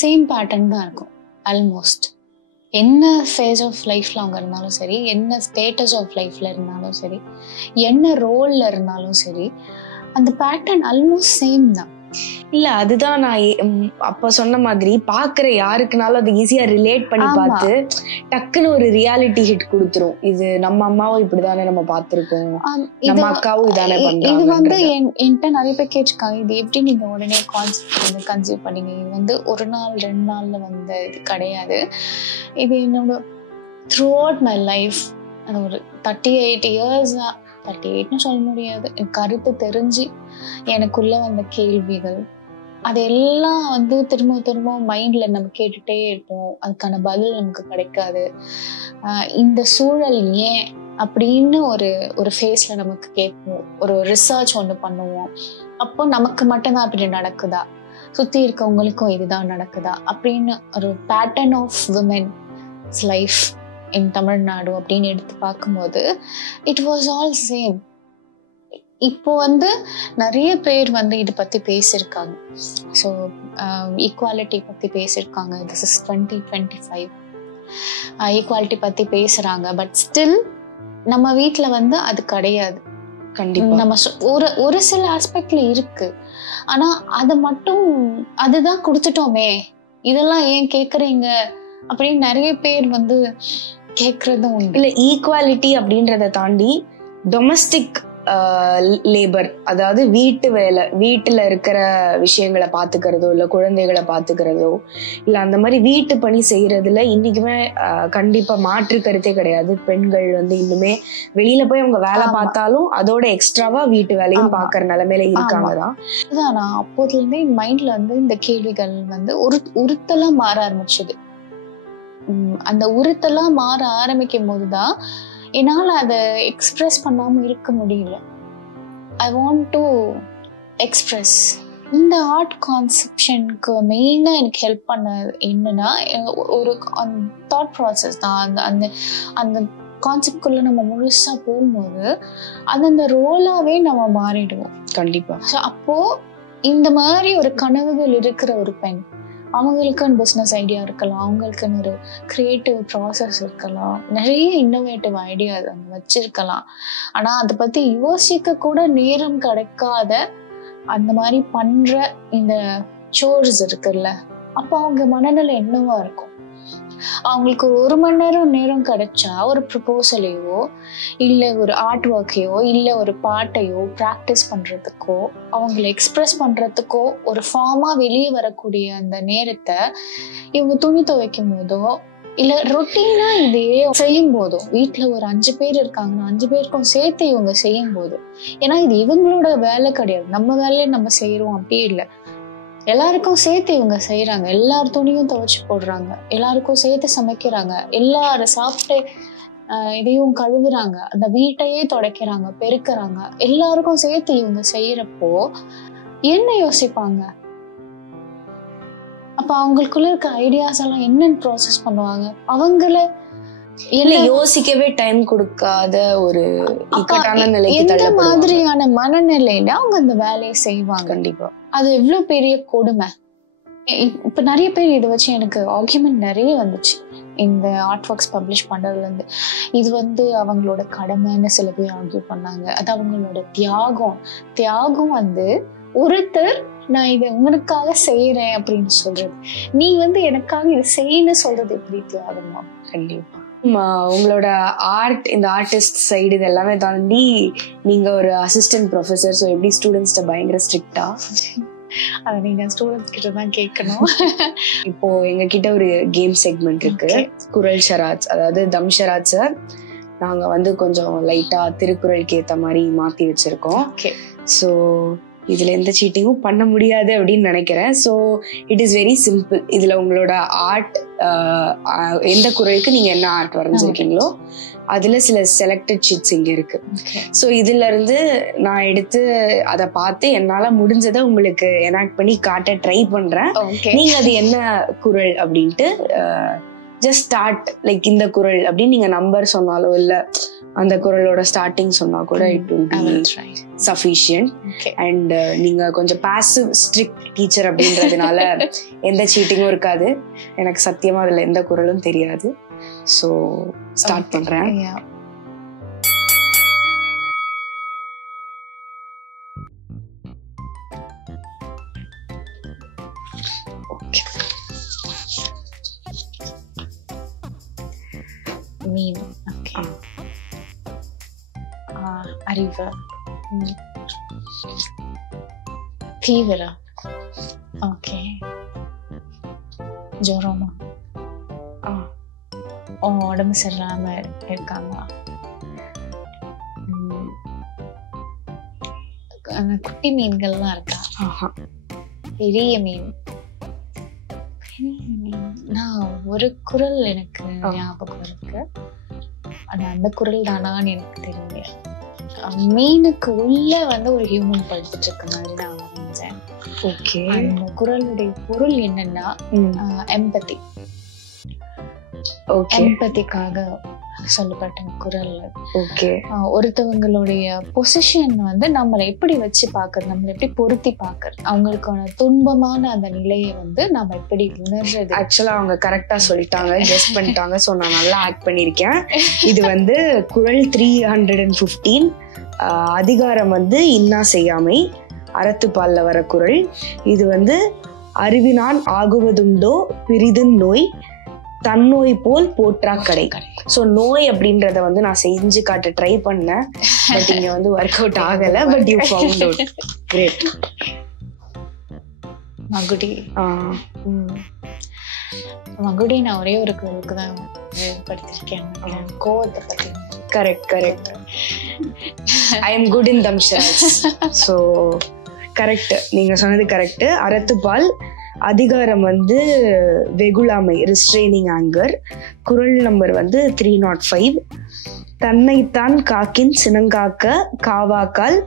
சேம் பேட்டர்ன் தான் இருக்கும். ஆல்மோஸ்ட் என்ன ஃபேஸ் ஆஃப் லைஃப்ல அவங்க இருந்தாலும் சரி, என்ன ஸ்டேட்டஸ் ஆஃப் லைஃப்ல இருந்தாலும் சரி, என்ன ரோல்ல இருந்தாலும் சரி, அந்த பேட்டர்ன் ஆல்மோஸ்ட் சேம் தான். இல்ல அதுதான் நான் அப்ப சொன்ன மாதிரி பாக்குற யாருக்குனாலும் அது ஈஸியா ரிலேட் பண்ணி பார்த்து டக்குன்னு ஒரு ரியாலிட்டி ஹிட் கொடுத்துரும். இது நம்ம அம்மாவும் இப்படிதானே நம்ம பார்த்திருக்கோம், நம்ம அக்காவும் இதானே பண்றாங்க. இது வந்து என்கிட்ட நிறைய பேர் கேட்டிருக்காங்க, இது எப்படி நீங்க உடனே கான்செப்ட் வந்து கன்சியூவ் பண்ணீங்க. இது வந்து ஒரு நாள் 2 நாள்ல வந்த இது கிடையாது. இது என்னோட த்ரூ அவுட் மை லைஃப், அது ஒரு 38 இயர்ஸ், 38ன்னு சொல்ல முடியாது, கருத்து தெரிஞ்சு எனக்குள்ள வந்த கேள்விகள் அதெல்லாம் வந்து திரும்ப திரும்ப மைண்ட்ல நம்ம கேட்டுட்டே இருப்போம். அதுக்கான பதில் நமக்கு கிடைக்காது. இந்த சூழல் ஏன் அப்படின்னு ஒரு ஃபேஸ்ல நமக்கு கேட்போம். ஒரு ரிசர்ச் ஒன்று பண்ணுவோம். அப்போ நமக்கு மட்டும்தான் அப்படி நடக்குதா, சுத்தி இருக்கவங்களுக்கும் இதுதான் நடக்குதா அப்படின்னு ஒரு pattern of women's life in Tamil Nadu அப்படின்னு எடுத்து பார்க்கும்போது இட் வாஸ் ஆல் சேம். இப்போ வந்து நிறைய பேர் வந்து இதை பத்தி பேசியிருக்காங்க. ஸோ ஈக்குவாலிட்டி பத்தி பேசியிருக்காங்க. This is 2025. ஈக்குவாலிட்டி பத்தி பேசுறாங்க. பட் ஸ்டில் நம்ம வீட்டுல வந்து அது கிடையாது. கண்டிப்பா நம்ம ஒரு சில ஆஸ்பெக்ட்ல இருக்கு. ஆனா அதை மட்டும் அதுதான் கொடுத்துட்டோமே, இதெல்லாம் ஏன் கேக்குறீங்க அப்படின்னு நிறைய பேர் வந்து கேக்குறதும் உண்டு. இல்ல ஈக்குவாலிட்டி அப்படின்றத தாண்டி டொமஸ்டிக் லேபர், அதாவது வீட்டு வேலை, வீட்டுல இருக்கிற விஷயங்களை பாத்துக்கிறதோ இல்ல குழந்தைகளை பாத்துக்கிறதோ இல்ல அந்த மாதிரி வீட்டு பணி செய்யறதுல இன்னைக்குமே கண்டிப்பா மாற்று கருத்தே கிடையாது. பெண்கள் வந்து இன்னுமே வெளியில போய் அவங்க வேலை பார்த்தாலும் அதோட எக்ஸ்ட்ராவா வீட்டு வேலையும் பாக்குற நிலைமையில இருக்காங்கதான். அதான் நான் அப்போதுல இருந்தே மைண்ட்ல வந்து இந்த கேள்விகள் வந்து உறுத்தலா மாற ஆரம்பிச்சது. அந்த உறுத்தலா மாற ஆரம்பிக்கும் போதுதான் என்னால அதை எக்ஸ்பிரஸ் பண்ணாம இருக்க முடியல. I want to express. இந்த ஆர்ட் கான்செப்ஷனுக்கு மெயினா எனக்கு ஹெல்ப் பண்ண என்னன்னா ஒரு தாட் ப்ராசஸ் தான். அந்த கான்செப்ட்குள்ள நம்ம முழுசா போகும்போது அந்த ரோலாவே நம்ம மாறிடுவோம். கண்டிப்பா. ஸோ அப்போ இந்த மாதிரி ஒரு கனவுகள் இருக்கிற ஒரு பெண், அவங்களுக்குன்னு பிஸ்னஸ் ஐடியா இருக்கலாம், அவங்களுக்குன்னு ஒரு கிரியேட்டிவ் ப்ராசஸ் இருக்கலாம், நிறைய இன்னோவேட்டிவ் ஐடியா அவங்க வச்சிருக்கலாம். ஆனா அதை பத்தி யோசிக்க கூட நேரம் கிடைக்காத அந்த மாதிரி பண்ற இந்த சோர்ஸ் இருக்குல்ல, அப்போ அவங்க மனநிலை என்னவா இருக்கும்? அவங்களுக்கு 1 மணி நேரம் கிடைச்சா ஒரு ப்ரொபோசலையோ இல்லை ஒரு ஆர்ட் ஒர்க்கையோ இல்லை ஒரு பாட்டையோ ப்ராக்டிஸ் பண்றதுக்கோ அவங்களை எக்ஸ்பிரஸ் பண்றதுக்கோ ஒரு ஃபார்மா வெளியே வரக்கூடிய அந்த நேரத்தை இவங்க துணி துவைக்கும் போதோ இல்லை ரொட்டீனா இதே செய்யும் போதோ, வீட்டுல ஒரு 5 பேர் இருக்காங்கன்னா 5 பேருக்கும் சேர்த்து இவங்க செய்யும் போது, ஏன்னா இது இவங்களோட வேலை கிடையாது, நம்ம வேலையை நம்ம செய்யறோம் அப்படி இல்லை, எல்லாருக்கும் சேர்த்து இவங்க செய்யறாங்க. எல்லார் துணியும் துவைச்சு போடுறாங்க, எல்லாருக்கும் சேர்த்து சமைக்கிறாங்க, எல்லாரும் சாப்பிட்டு இதையும் கழுவுறாங்க, அந்த வீட்டையே துடைக்கிறாங்க, பெருக்குறாங்க, எல்லாருக்கும் சேர்த்து இவங்க செய்யறப்போ என்ன யோசிப்பாங்க? அப்ப அவங்களுக்குள்ள இருக்க ஐடியாஸ் எல்லாம் என்னன்னு ப்ராசஸ் பண்ணுவாங்க? அவங்கள இல்ல யோசிக்கவே டைம் கொடுக்காத ஒரு இக்கட்டான நிலைக்கு எந்த மாதிரியான மனநிலையில அவங்க அந்த வேலையை செய்வாங்க? கண்டிப்பா அது எவ்வளவு பெரிய கொடுமை. இப்ப நிறைய பேர் இதை வச்சு எனக்கு ஆர்கியூமெண்ட் நிறைய வந்துச்சு இந்த ஆர்ட் ஒர்க்ஸ் பப்ளிஷ் பண்றதுல இருந்து. இது வந்து அவங்களோட கடமைன்னு சில பேர் ஆர்கியூ பண்ணாங்க. அது அவங்களோட தியாகம் வந்து ஒருத்தர் நான் இதை உங்களுக்காக செய்யறேன் அப்படின்னு சொல்றது, நீ வந்து எனக்காக இதை செய்யன்னு சொல்றது எப்படி தியாகமா? கண்டிப்பா உங்களோட ஆர்ட், இந்த ஆர்டிஸ்ட் சைடு இது எல்லாமே தாண்டி நீங்க ஒரு அசிஸ்டன்ட் ப்ரொஃபசர், ஸோ எப்படி ஸ்டூடெண்ட்ஸ்ட பயங்கர ஸ்ட்ரிக்டா? அதை நீங்க ஸ்டூடெண்ட்ஸ் கிட்ட தான் கேட்கணும். இப்போ எங்க கிட்ட ஒரு கேம் செக்மெண்ட் இருக்கு, குரல் ஷராட்ஸ். அதாவது தம் ஷராட்ஸ நாங்க வந்து கொஞ்சம் லைட்டா திருக்குறளுக்கு ஏத்த மாதிரி மாத்தி வச்சிருக்கோம். ஸோ இதுல எந்த சீட்டிங்கும் பண்ண முடியாது அப்படின்னு நினைக்கிறேன். So it is very simple. இதுல உங்களோட ஆர்ட், எந்த குறளுக்கு நீங்க என்ன ஆர்ட் வரைஞ்சிருக்கீங்களோ அதுல சில செலக்டட் ஷீட்ஸ் இங்க இருக்கு. ஸோ இதுல இருந்து நான் எடுத்து அதை பார்த்து என்னால முடிஞ்சதை உங்களுக்கு எனாக்ட் பண்ணி காட்ட ட்ரை பண்றேன். நீங்க அது என்ன குரல் அப்படின்ட்டு ஜஸ்ட் ஸ்டார்ட் லைக் இந்த குரல் அப்படின்னு நீங்க நம்பர் சொன்னாலோ இல்ல அந்த குரலோட ஸ்டார்டிங் சொன்னா கூட it will be sufficient. And நீங்க கொஞ்சம் பாசிவ் ஸ்ட்ரிக்ட் டீச்சர் அப்படின்றதுனால எந்த சீட்டிங்கும் இருக்காது. எனக்கு சத்தியமா அதுல எந்த குரலும் தெரியாது. ஸோ ஸ்டார்ட் பண்றேன். மீன். ஓகே. அறிவு. ஃபீவரா? ஓகே. ஜுரமா? உடம்பு சரியில்லாம இருக்காங்களா? குட்டி மீன்கள்லாம் இருக்கா? பெரிய மீன். நான் ஒரு குரல் எனக்கு ஞாபகம் இருக்கு. ஆனா அந்த குரல் தானான்னு எனக்கு தெரியல. மீனுக்கு உள்ள வந்து ஒரு ஹியூமன் படுத்துட்டு இருக்க மாதிரி நான் வரைஞ்சேன். ஓகே. அந்த குரலுடைய பொருள் என்னன்னா எம்பத்தி. எம்பத்திக்காக சொல்லப்பட்ட குரல். ஓகே. ஒருத்தவங்களுடைய பொசிஷன் வந்து நம்மளை எப்படி வச்சு பாக்குறது, நம்மளை எப்படி பொருத்தி பாக்குறது, அவங்களுக்கான துன்பமான அந்த நிலையை வந்து நம்ம எப்படி உணர்றது. ஆக்சுவலா அவங்க கரெக்டா சொல்லிட்டாங்க, கெஸ் பண்ணிட்டாங்க. ஸோ நான் நல்லா ஆக்ட் பண்ணியிருக்கேன். இது வந்து குரல் 315. அதிகாரம் வந்து இன்னா செய்யாமை, அறத்துப்பால்ல வர குரல். இது வந்து அறிவினான் ஆகுவதுண்டோ பிரிதும் நோய், தன்னோய் போல் போற்றா கடை. ஸோ நோய் அப்படின்றத வந்து நான் செஞ்சு காட்ட ட்ரை பண்ணேன். பட் இங்க வந்து ஒர்க் அவுட் ஆகல. But you found out. Great. மகுடி. மகுடி நான் ஒரே ஒரு குரலுக்கு தான் படிச்சிருக்கேன். கோவத்தை பத்தி. Correct correct. I am good in தம்ஷன்ஸ். ஸோ கரெக்ட், நீங்க சொன்னது கரெக்ட். அறத்துப்பால். அதிகாரம் வந்து வெகுளாமை, ரிஸ்ட்ரெய்னிங் ஆங்கர். குரல் நம்பர் வந்து 305. தன்னைத்தான் காக்கின் சினங்காக்க காவாக்கால்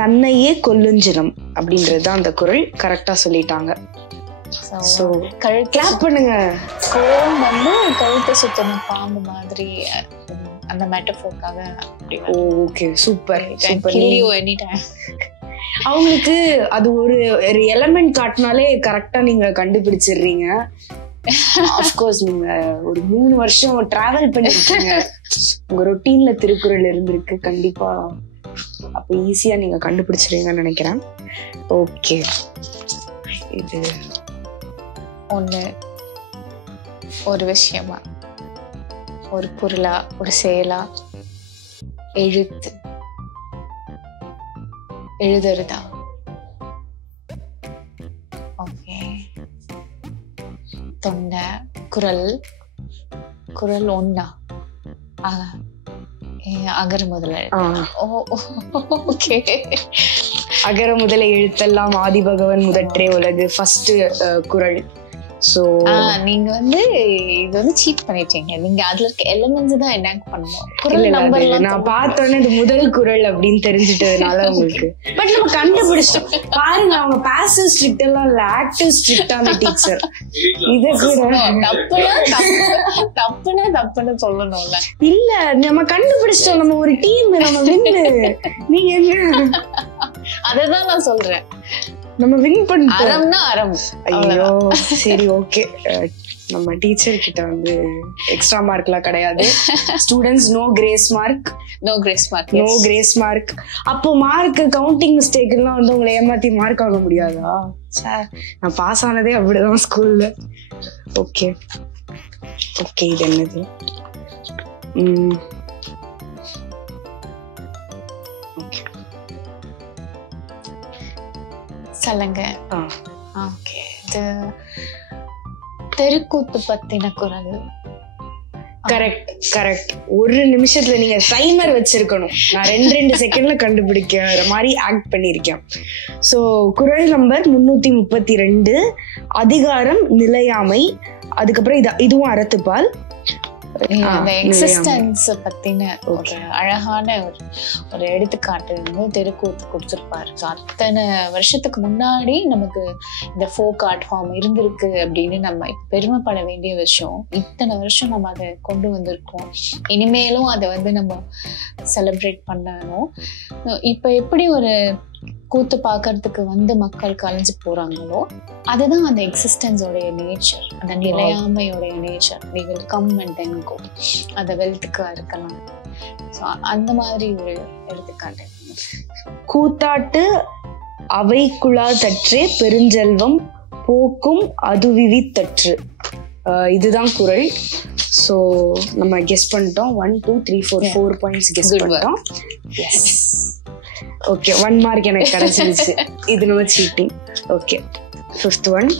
தன்னையே கொல்லுஞ்சினம் அப்படின்றது தான் அந்த குரல். கரெக்டா சொல்லிட்டாங்க. ஸோ கிளாப் பண்ணுங்க. கோவம் வந்து கழுத்தை சுத்தணும் பாம்பு மாதிரி, அந்த மெட்டஃபோர்க்காக. Okay, super super. Any time அவங்களுக்கு அது ஒரு எலமெண்ட் காட்டினாலே கரெக்டா நீங்க கண்டுபிடிச்சிடுறீங்க. அஃப்கோர்ஸ் நீங்க ஒரு 3 வருஷம் டிராவல் பண்ணிருக்கீங்க. உங்க ரொட்டீன்ல திருக்குறள் இருந்திருக்கு கண்டிப்பா. அப்ப ஈஸியா நீங்க கண்டுபிடிச்சிருவீங்கன்னு நினைக்கிறேன். ஓகே. இது ஒண்ணு, ஒரு விஷயமா, ஒரு பொருளா, ஒரு செயலா, எழுத்து, எழுதுறதா? ஓகே. தொண்டை. குரல். குரல் ஒண்ணா? அகர முதல. ஓகே. அகர முதல எழுத்தெல்லாம் ஆதி பகவன் முதற்றே உலகு ஃபர்ஸ்ட் குரல். சோ நீங்க வந்து இது வந்து சீட் பண்ணிட்டீங்க. நீங்க அதுல இருக்க எலிமெண்ட்ஸ் தான் எனாக்ட் பண்ணணும். குரல் நம்பர் நான் பார்த்தோன்னே இது முதல் குரல் அப்படின்னு தெரிஞ்சிட்டதுனால உங்களுக்கு. பட் நம்ம கண்டுபிடிச்சோம் பாருங்க. அவங்க பாசிவ் ஸ்ட்ரிக்ட் எல்லாம் இல்ல, ஆக்டிவ் ஸ்ட்ரிக்டான டீச்சர். இது கூட தப்புன்னு சொல்லணும்ல. இல்ல, நம்ம கண்டுபிடிச்சிட்டோம். நம்ம ஒரு டீம், நம்ம வின்னு. நீங்க என்ன? அததான் நான் சொல்றேன். நம்ம வின் பண்ணிட்டோம். அறம்னா அறம். ஐயோ சரி, ஓகே. நம்ம டீச்சர் கிட்ட வந்து எக்ஸ்ட்ரா மார்க்லாம் கிடையாது. Students no grace mark. No grace mark. No grace mark. அப்போ மார்க் கவுண்டிங் மிஸ்டேக் எல்லாம் வந்து உங்களை ஏமாத்தி மார்க் ஆக முடியாதா? சார் நான் பாஸ் ஆனதே அப்படிதான் ஸ்கூல்ல. Okay okay. இது என்னது? சொல்லுங்க. ஓகே. இது தெருக்கூத்து பத்தின குரல். Correct correct. ஒரு நிமிஷத்துல நீங்க டைமர் வச்சிருக்கணும். நான் 2 செகண்ட்ல கண்டுபிடிக்கிற மாதிரி ஆக்ட் பண்ணிருக்கேன். சோ குரல் நம்பர் 332. அதிகாரம் நிலையாமை. அதுக்கப்புறம் இதுவும் அறத்துப்பால். அந்த எக்ஸிஸ்டன்ஸ் பத்தின ஒரு அழகான ஒரு எடுத்துக்காட்டு வந்து தெருக்கூத்து கொடுத்துருப்பாரு. அத்தனை வருஷத்துக்கு முன்னாடி நமக்கு இந்த ஃபோக் ஆர்ட் ஃபார்ம் இருந்திருக்கு அப்படின்னு நம்ம பெருமைப்பட வேண்டிய விஷயம். இத்தனை வருஷம் நம்ம அதை கொண்டு வந்திருக்கோம். இனிமேலும் அதை வந்து நம்ம செலிப்ரேட் பண்ணணும். இப்ப எப்படி ஒரு கூத்து பார்க்கறதுக்கு வந்து மக்கள் கலைஞ்சு போறாங்களோ அதுதான் அந்த எக்ஸிஸ்டன்ஸோடைய நேச்சர், அந்த நிலையாமையோடைய nature. they will come and then go. அந்த வெல்த்துக்கா இருக்கலாம். அந்த மாதிரி ஒரு எடுத்துக்காட்டு. கூத்தாட்டு அவைக்குழா தற்றே பெருஞ்செல்வம் போக்கும் அதுவிவி தற்று. இதுதான் குறள். ஸோ நம்ம கெஸ் பண்ணிட்டோம். 1 2 3 4 4 பாயிண்ட்ஸ் கெஸ் பண்ணிட்டோம். எஸ், ஓகே, 1 மார்க் எனக்கு கிடைச்சிருச்சு. இது நம்ம seating. Okay, 5th one.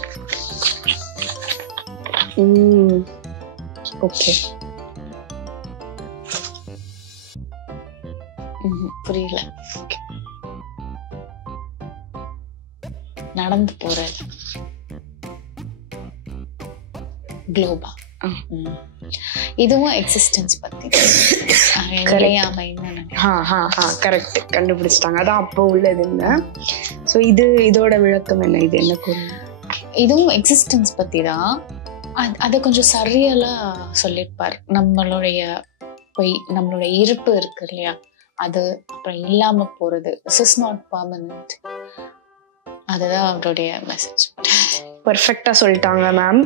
Okay, புரியல. நடந்து போறது குளோபா. இதுவும் எக்ஸிஸ்டன்ஸ் பத்தி கரெக்ட், கண்டுபிடிச்சிட்டாங்க. அதான் அப்போ உள்ளது இல்ல. சோ இதோட விளக்கம் என்ன? இது என்ன குறள்? இதுவும் எக்ஸிஸ்டன்ஸ் பத்தி தான். அதை கொஞ்சம் சரியலா சொல்லிருப்பாரு. நம்மளுடைய இருப்பு இருக்கு இல்லையா, அது அப்புறம் இல்லாம போறது. This is not permanent. அதுதான் அவருடைய மெசேஜ். பெர்ஃபெக்ட்டா சொல்லிட்டாங்க மேம்.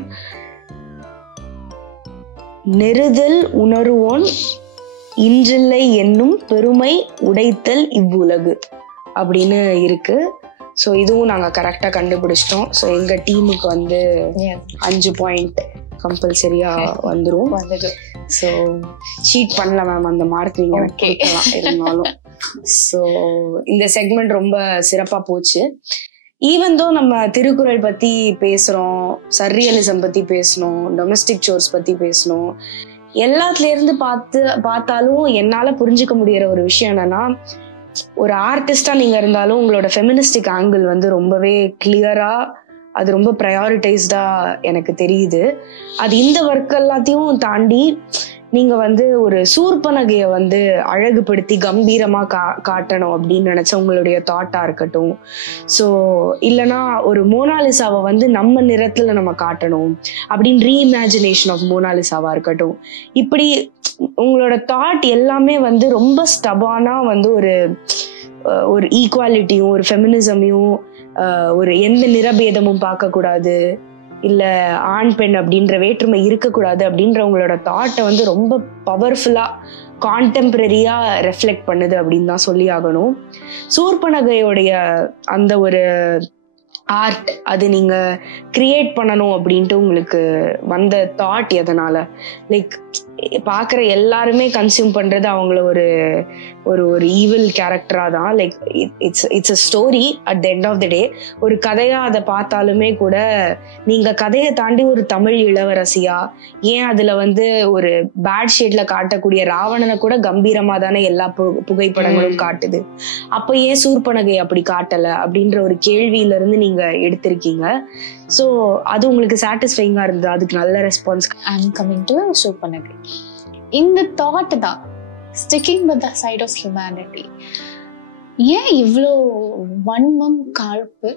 நெருதல் உணர்வோன் இன்றில்லை என்னும் பெருமை உடைத்தல் இவ்வுலகு அப்படின்னு இருக்கு. ஸோ இதுவும் நாங்க கரெக்டா கண்டுபிடிச்சிட்டோம். ஸோ எங்க டீமுக்கு வந்து 5 பாயிண்ட் கம்பல்சரியா வந்துரும். ஸோ சீட் பண்ணல மேம், அந்த மார்க் நீங்க கேட்கலாம் இருந்தாலும். ஸோ இந்த செக்மெண்ட் ரொம்ப சிறப்பா போச்சு. ஈவன் தோ நம்ம திருக்குறள் பத்தி பேசுறோம், சர்ரியலிசம் பத்தி பேசணும், டொமஸ்டிக் சோர்ஸ் பத்தி பேசணும், எல்லாத்துல இருந்து பார்த்தாலும் என்னால புரிஞ்சுக்க முடியற ஒரு விஷயம் என்னன்னா, ஒரு ஆர்டிஸ்டா நீங்க இருந்தாலும் உங்களோட ஃபெமினிஸ்டிக் ஆங்கிள் வந்து ரொம்பவே கிளியரா, அது ரொம்ப ப்ரையாரிட்டைஸ்டா எனக்கு தெரியுது. அது இந்த ஒர்க் எல்லாத்தையும் தாண்டி நீங்க வந்து ஒரு சூர்பனகைய வந்து அழகுபடுத்தி கம்பீரமா காட்டணும் அப்படின்னு நினைச்ச உங்களுடைய தாட்டா இருக்கட்டும். ஸோ இல்லைன்னா ஒரு மோனாலிசாவை வந்து நம்ம நிறத்துல நம்ம காட்டணும் அப்படின்னு ரீஇமேஜினேஷன் ஆஃப் மோனாலிசாவா இருக்கட்டும். இப்படி உங்களோட தாட் எல்லாமே வந்து ரொம்ப ஸ்டபானா வந்து ஒரு ஈக்குவாலிட்டியும் ஒரு ஃபெமினிசமையும் ஒரு எந்த நிறபேதமும் பார்க்க கூடாது, இல்ல ஆண் பெண் அப்படின்ற வேற்றுமை இருக்கக்கூடாது அப்படின்ற உங்களோட தாட்டை வந்து ரொம்ப பவர்ஃபுல்லா கான்டெம்பரரியா ரெஃப்ளெக்ட் பண்ணுது அப்படின்னு தான் சொல்லி ஆகணும். சூர்பனகையோடைய அந்த ஒரு ஆர்ட், அது நீங்க கிரியேட் பண்ணணும் அப்படின்ட்டு உங்களுக்கு வந்த தாட் எதனால? லைக் பாக்குற எல்லாருமே கன்சியூம் பண்றது அவங்கள ஒரு ஈவில் கேரக்டரா தான். Like it's a story at the end of the day. ஒரு கதையா அதை பார்த்தாலுமே கூட நீங்க கதையை தாண்டி ஒரு தமிழ் இளவரசியா, ஏன் அதுல வந்து ஒரு பேட் ஷேட்ல காட்டக்கூடிய ராவணனை கூட கம்பீரமா தானே எல்லா புகைப்படங்களும் காட்டுது. அப்ப ஏன் சூர்பனகை அப்படி காட்டல அப்படின்ற ஒரு கேள்வியில இருந்து நீங்க எடுத்திருக்கீங்க. ஸோ அது உங்களுக்கு சாட்டிஸ்ஃபைங்கா இருந்தது? அதுக்கு நல்ல response. I'm coming to Surpanakha. இந்த தாட் தான் sticking with the side of humanity. ஏன் இவ்வளோ வன்மம் காழ்ப்பு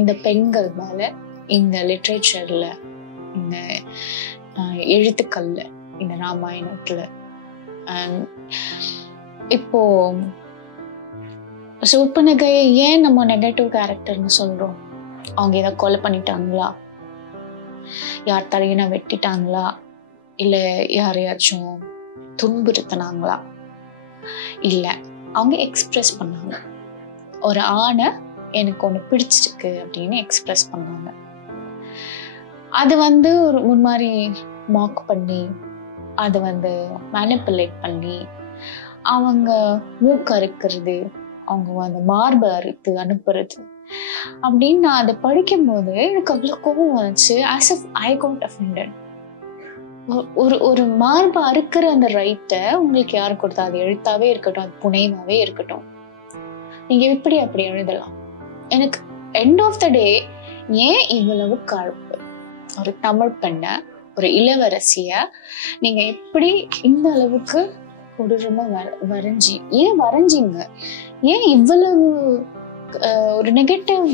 இந்த பெண்கள் மேல, இந்த லிட்ரேச்சர்ல, இந்த எழுத்துக்கள்ல, இந்த ராமாயணத்துல? இப்போ சூர்பனகையை ஏன் நம்ம நெகட்டிவ் கேரக்டர்னு சொல்றோம்? அவங்க இதை கொலை பண்ணிட்டாங்களா, யார் தலையினா வெட்டிட்டாங்களா, இல்ல யாரையாச்சும் துன்புறுத்தினாங்களா? இல்ல, அவங்க எக்ஸ்பிரஸ் பண்ணாங்க. ஒரு ஆணை எனக்கு ஒண்ணு பிடிச்சிருக்கு அப்படின்னு எக்ஸ்பிரஸ் பண்ணாங்க. அது வந்து ஒரு முன்மாதிரி மார்க் பண்ணி, அது வந்து மேனிப்புலேட் பண்ணி, அவங்க மூக்கு அறுக்கிறது, அவங்க அந்த மார்பை அறுத்து அனுப்புறது அப்படின்னு நான் அதை படிக்கும் போது எனக்கு அவ்வளவு கோபம் வந்துச்சு. as if I got offended. ஒரு மார்பை அறுக்கிற அந்த ரைட்டை உங்களுக்கு யாரு கொடுத்தா? அது எழுத்தாவே இருக்கட்டும், அது புனைவாவே இருக்கட்டும், நீங்க இப்படி அப்படி எழுதலாம். எனக்கு எண்ட் ஆஃப் த டே ஏன் இவ்வளவு காழ்ப்பு? ஒரு தமிழ் பெண்ணை ஒரு இளவரசிய நீங்க எப்படி இந்த அளவுக்கு கொடூரமா ஏன் வரைஞ்சீங்க? ஏன் இவ்வளவு ஒரு நெகட்டிவ்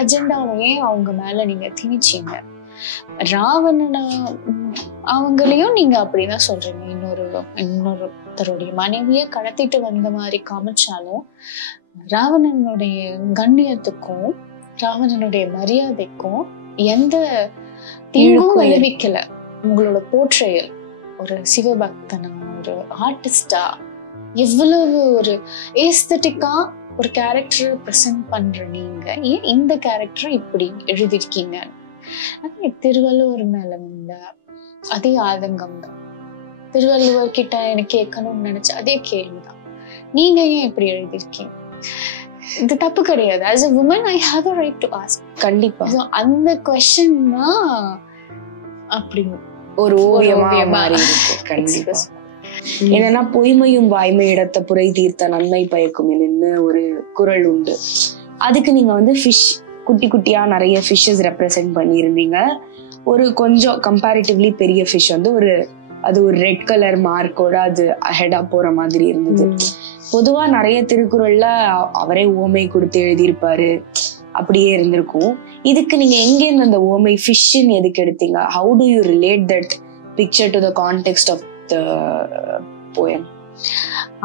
அஜெண்டாவையே அவங்க மேல நீங்க திணிச்சீங்க? ராவணன அவங்களையும் நீங்க அப்படிதான் சொல்றீங்க. இன்னொருத்தருடைய மனைவிய கடத்திட்டு வந்த மாதிரி காமிச்சாலும் ராவணனுடைய கண்ணியத்துக்கும் ராவணனுடைய மரியாதைக்கும் எந்த தீங்கும் விளைவிக்கல. உங்களோட போர்ட்ரேயல் ஒரு சிவபக்தனா, ஒரு ஆர்டிஸ்டா, எவ்வளவு ஒரு ஏஸ்தட்டிக்கா ஒரு கேரக்டர் பிரசன்ட் பண்ற நீங்க ஏன் இந்த கேரக்டர் இப்படி எழுதிருக்கீங்க? திருவள்ளுவர் மேல வந்த அதே ஆதங்கம் தான். திருவள்ளுவர் கிட்ட எனக்கு கேட்கணும்னு நினைச்ச அதே கேள்விதான். நீங்க ஏன் இப்படி எழுதிருக்கீங்க? இது தப்பு கிடையாது. as a woman I have a right to ask. கண்டிப்பா அந்த क्वेश्चन தான் அப்படி ஒரு ஓவியமா மாறி இருக்கு. கண்டிப்பா என்னன்னா பொய்மையும் வாய்மை இடத்த புரை தீர்த்த நன்மை பயக்கும் என்னன்னு ஒரு குறள் உண்டு. அதுக்கு நீங்க வந்து ஃபிஷ் குட்டி குட்டியா நிறைய ஃபிஷ்ஷஸ் ரெப்ரசென்ட் பண்ணியிருந்தீங்க. ஒரு கொஞ்சம் கம்பேரிட்டிவ்லி பெரிய ஃபிஷ் வந்து அது ஒரு ரெட் கலர் மார்க்கோட அது அஹெடா போற மாதிரி இருந்தது. பொதுவா நிறைய திருக்குறள்ல அவரே ஓமை கொடுத்து எழுதியிருப்பாரு, அப்படியே இருந்திருக்கும். இதுக்கு நீங்க எங்க இருந்து அந்த ஓமை ஃபிஷ்ன்னு எதுக்கு எடுத்தீங்க? How do you relate that picture to the context of the poem?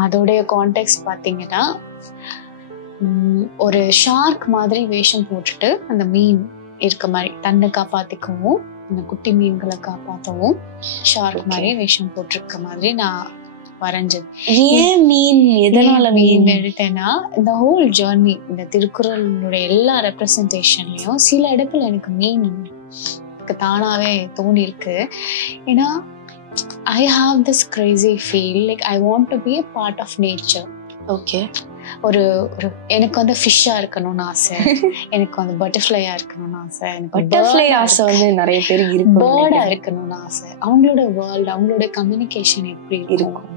அதோடைய கான்டெக்ஸ்ட் பாத்தீங்கன்னா ஒரு ஷார்க் மாதிரி வேஷம் போட்டுட்டு அந்த மீன் இருக்க மாதிரி தன்னை காப்பாத்திக்கவும் இந்த குட்டி மீன்களை காப்பாற்றவும் ஷார்க் மாதிரி வேஷம் போட்டிருக்க மாதிரி நான் வரைஞ்சது. ஏன் மீன், எதனால மீன் எடுத்தேன்னா இந்த ஹோல் ஜர்னி இந்த திருக்குறளுடைய எல்லா ரெப்ரசன்டேஷன்லயும் சில இடத்துல எனக்கு மீன் தானாவே தோணி இருக்கு. ஏன்னா I have this crazy feel like I want to be a part of nature. Okay. ஒரு எனக்கு வந்து ஃபிஷ்ஷா இருக்கணும்னு ஆசை, எனக்கு வந்து பட்டர்ஃப்ளையா இருக்கணும்னு ஆசை, பட்டர்ஃப்ளை ஆசை வந்து நிறைய பேர் இருக்கு, பேர்டா இருக்கணும்னு ஆசை. அவங்களோட வேர்ல்டு, அவங்களோட கம்யூனிகேஷன் எப்படி இருக்கும்.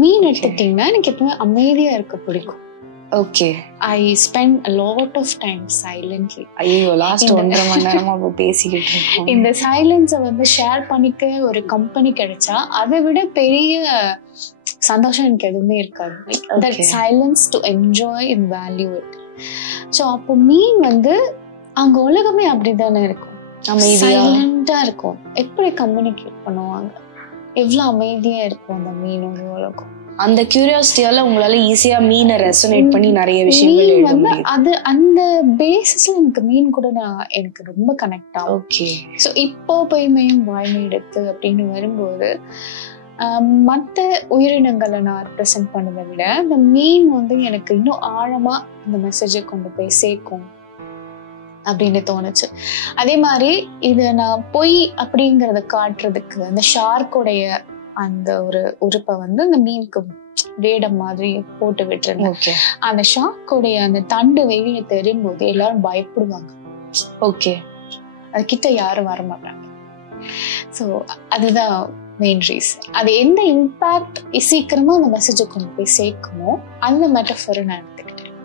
மீன் எடுத்துட்டீங்கன்னா எனக்கு எப்பவுமே அமைதியா இருக்க பிடிக்கும். Okay. I spend a lot of time silently. ஐயோ, லாஸ்ட் 1.5 மணி நேரமா பேசிக்கிட்டு இருக்கோம். இந்த சைலன்ஸை வந்து ஷேர் பண்ணிக்க ஒரு கம்பெனி கிடைச்சா அதை விட பெரிய சந்தோஷம் எனக்கு எதுவுமே இருக்காது. That silence to enjoy and value it. So அப்போ மீன் வந்து அங்க உலகமே அப்படிதானே இருக்கும், சைலண்டா இருக்கும். எப்படி கம்யூனிகேட் பண்ணுவாங்க, எவ்வளவு அமைதியா இருக்கும் அந்த மீனோட உலகம். அந்த கியூரியாசிட்டியால உங்களால ஈஸியா மீனை ரெசனேட் பண்ணி நிறைய விஷயங்கள் எழுத முடியும். அது அந்த பேசிஸ்ல எனக்கு மீன் கூட எனக்கு ரொம்ப கனெக்ட் ஆகும். ஓகே. ஸோ இப்போ பொய்மையும் வாய்மை எடுத்து அப்படின்னு வரும்போது மற்ற உயிரினங்களை நான் ரெப்ரசென்ட் பண்ணதை விட இந்த மீன் வந்து எனக்கு இன்னும் ஆழமா இந்த மெசேஜை கொண்டு போய் சேர்க்கும் அப்படின்னு தோணுச்சு. அதே மாதிரி இதை நான் பொய் அப்படிங்கறத காட்டுறதுக்கு அந்த ஷார்க்குடைய அந்த ஒரு உறுப்பை வந்து அந்த மீனுக்கு வேடம் மாதிரி போட்டு விட்டுருந்தேன். அந்த ஷார்க்குடைய அந்த தண்டு வெளியே தெரியும் போது எல்லாரும் பயப்படுவாங்க. ஓகே. அது கிட்ட யாரும் வர மாட்டாங்க. ஸோ அதுதான் மெயின் ரீசன். அது எந்த இம்பாக்ட் சீக்கிரமா அந்த மெசேஜை கொண்டு போய் சேர்க்குமோ அந்த மெட்டஃபரை நான் எடுத்துக்கிட்டேன்.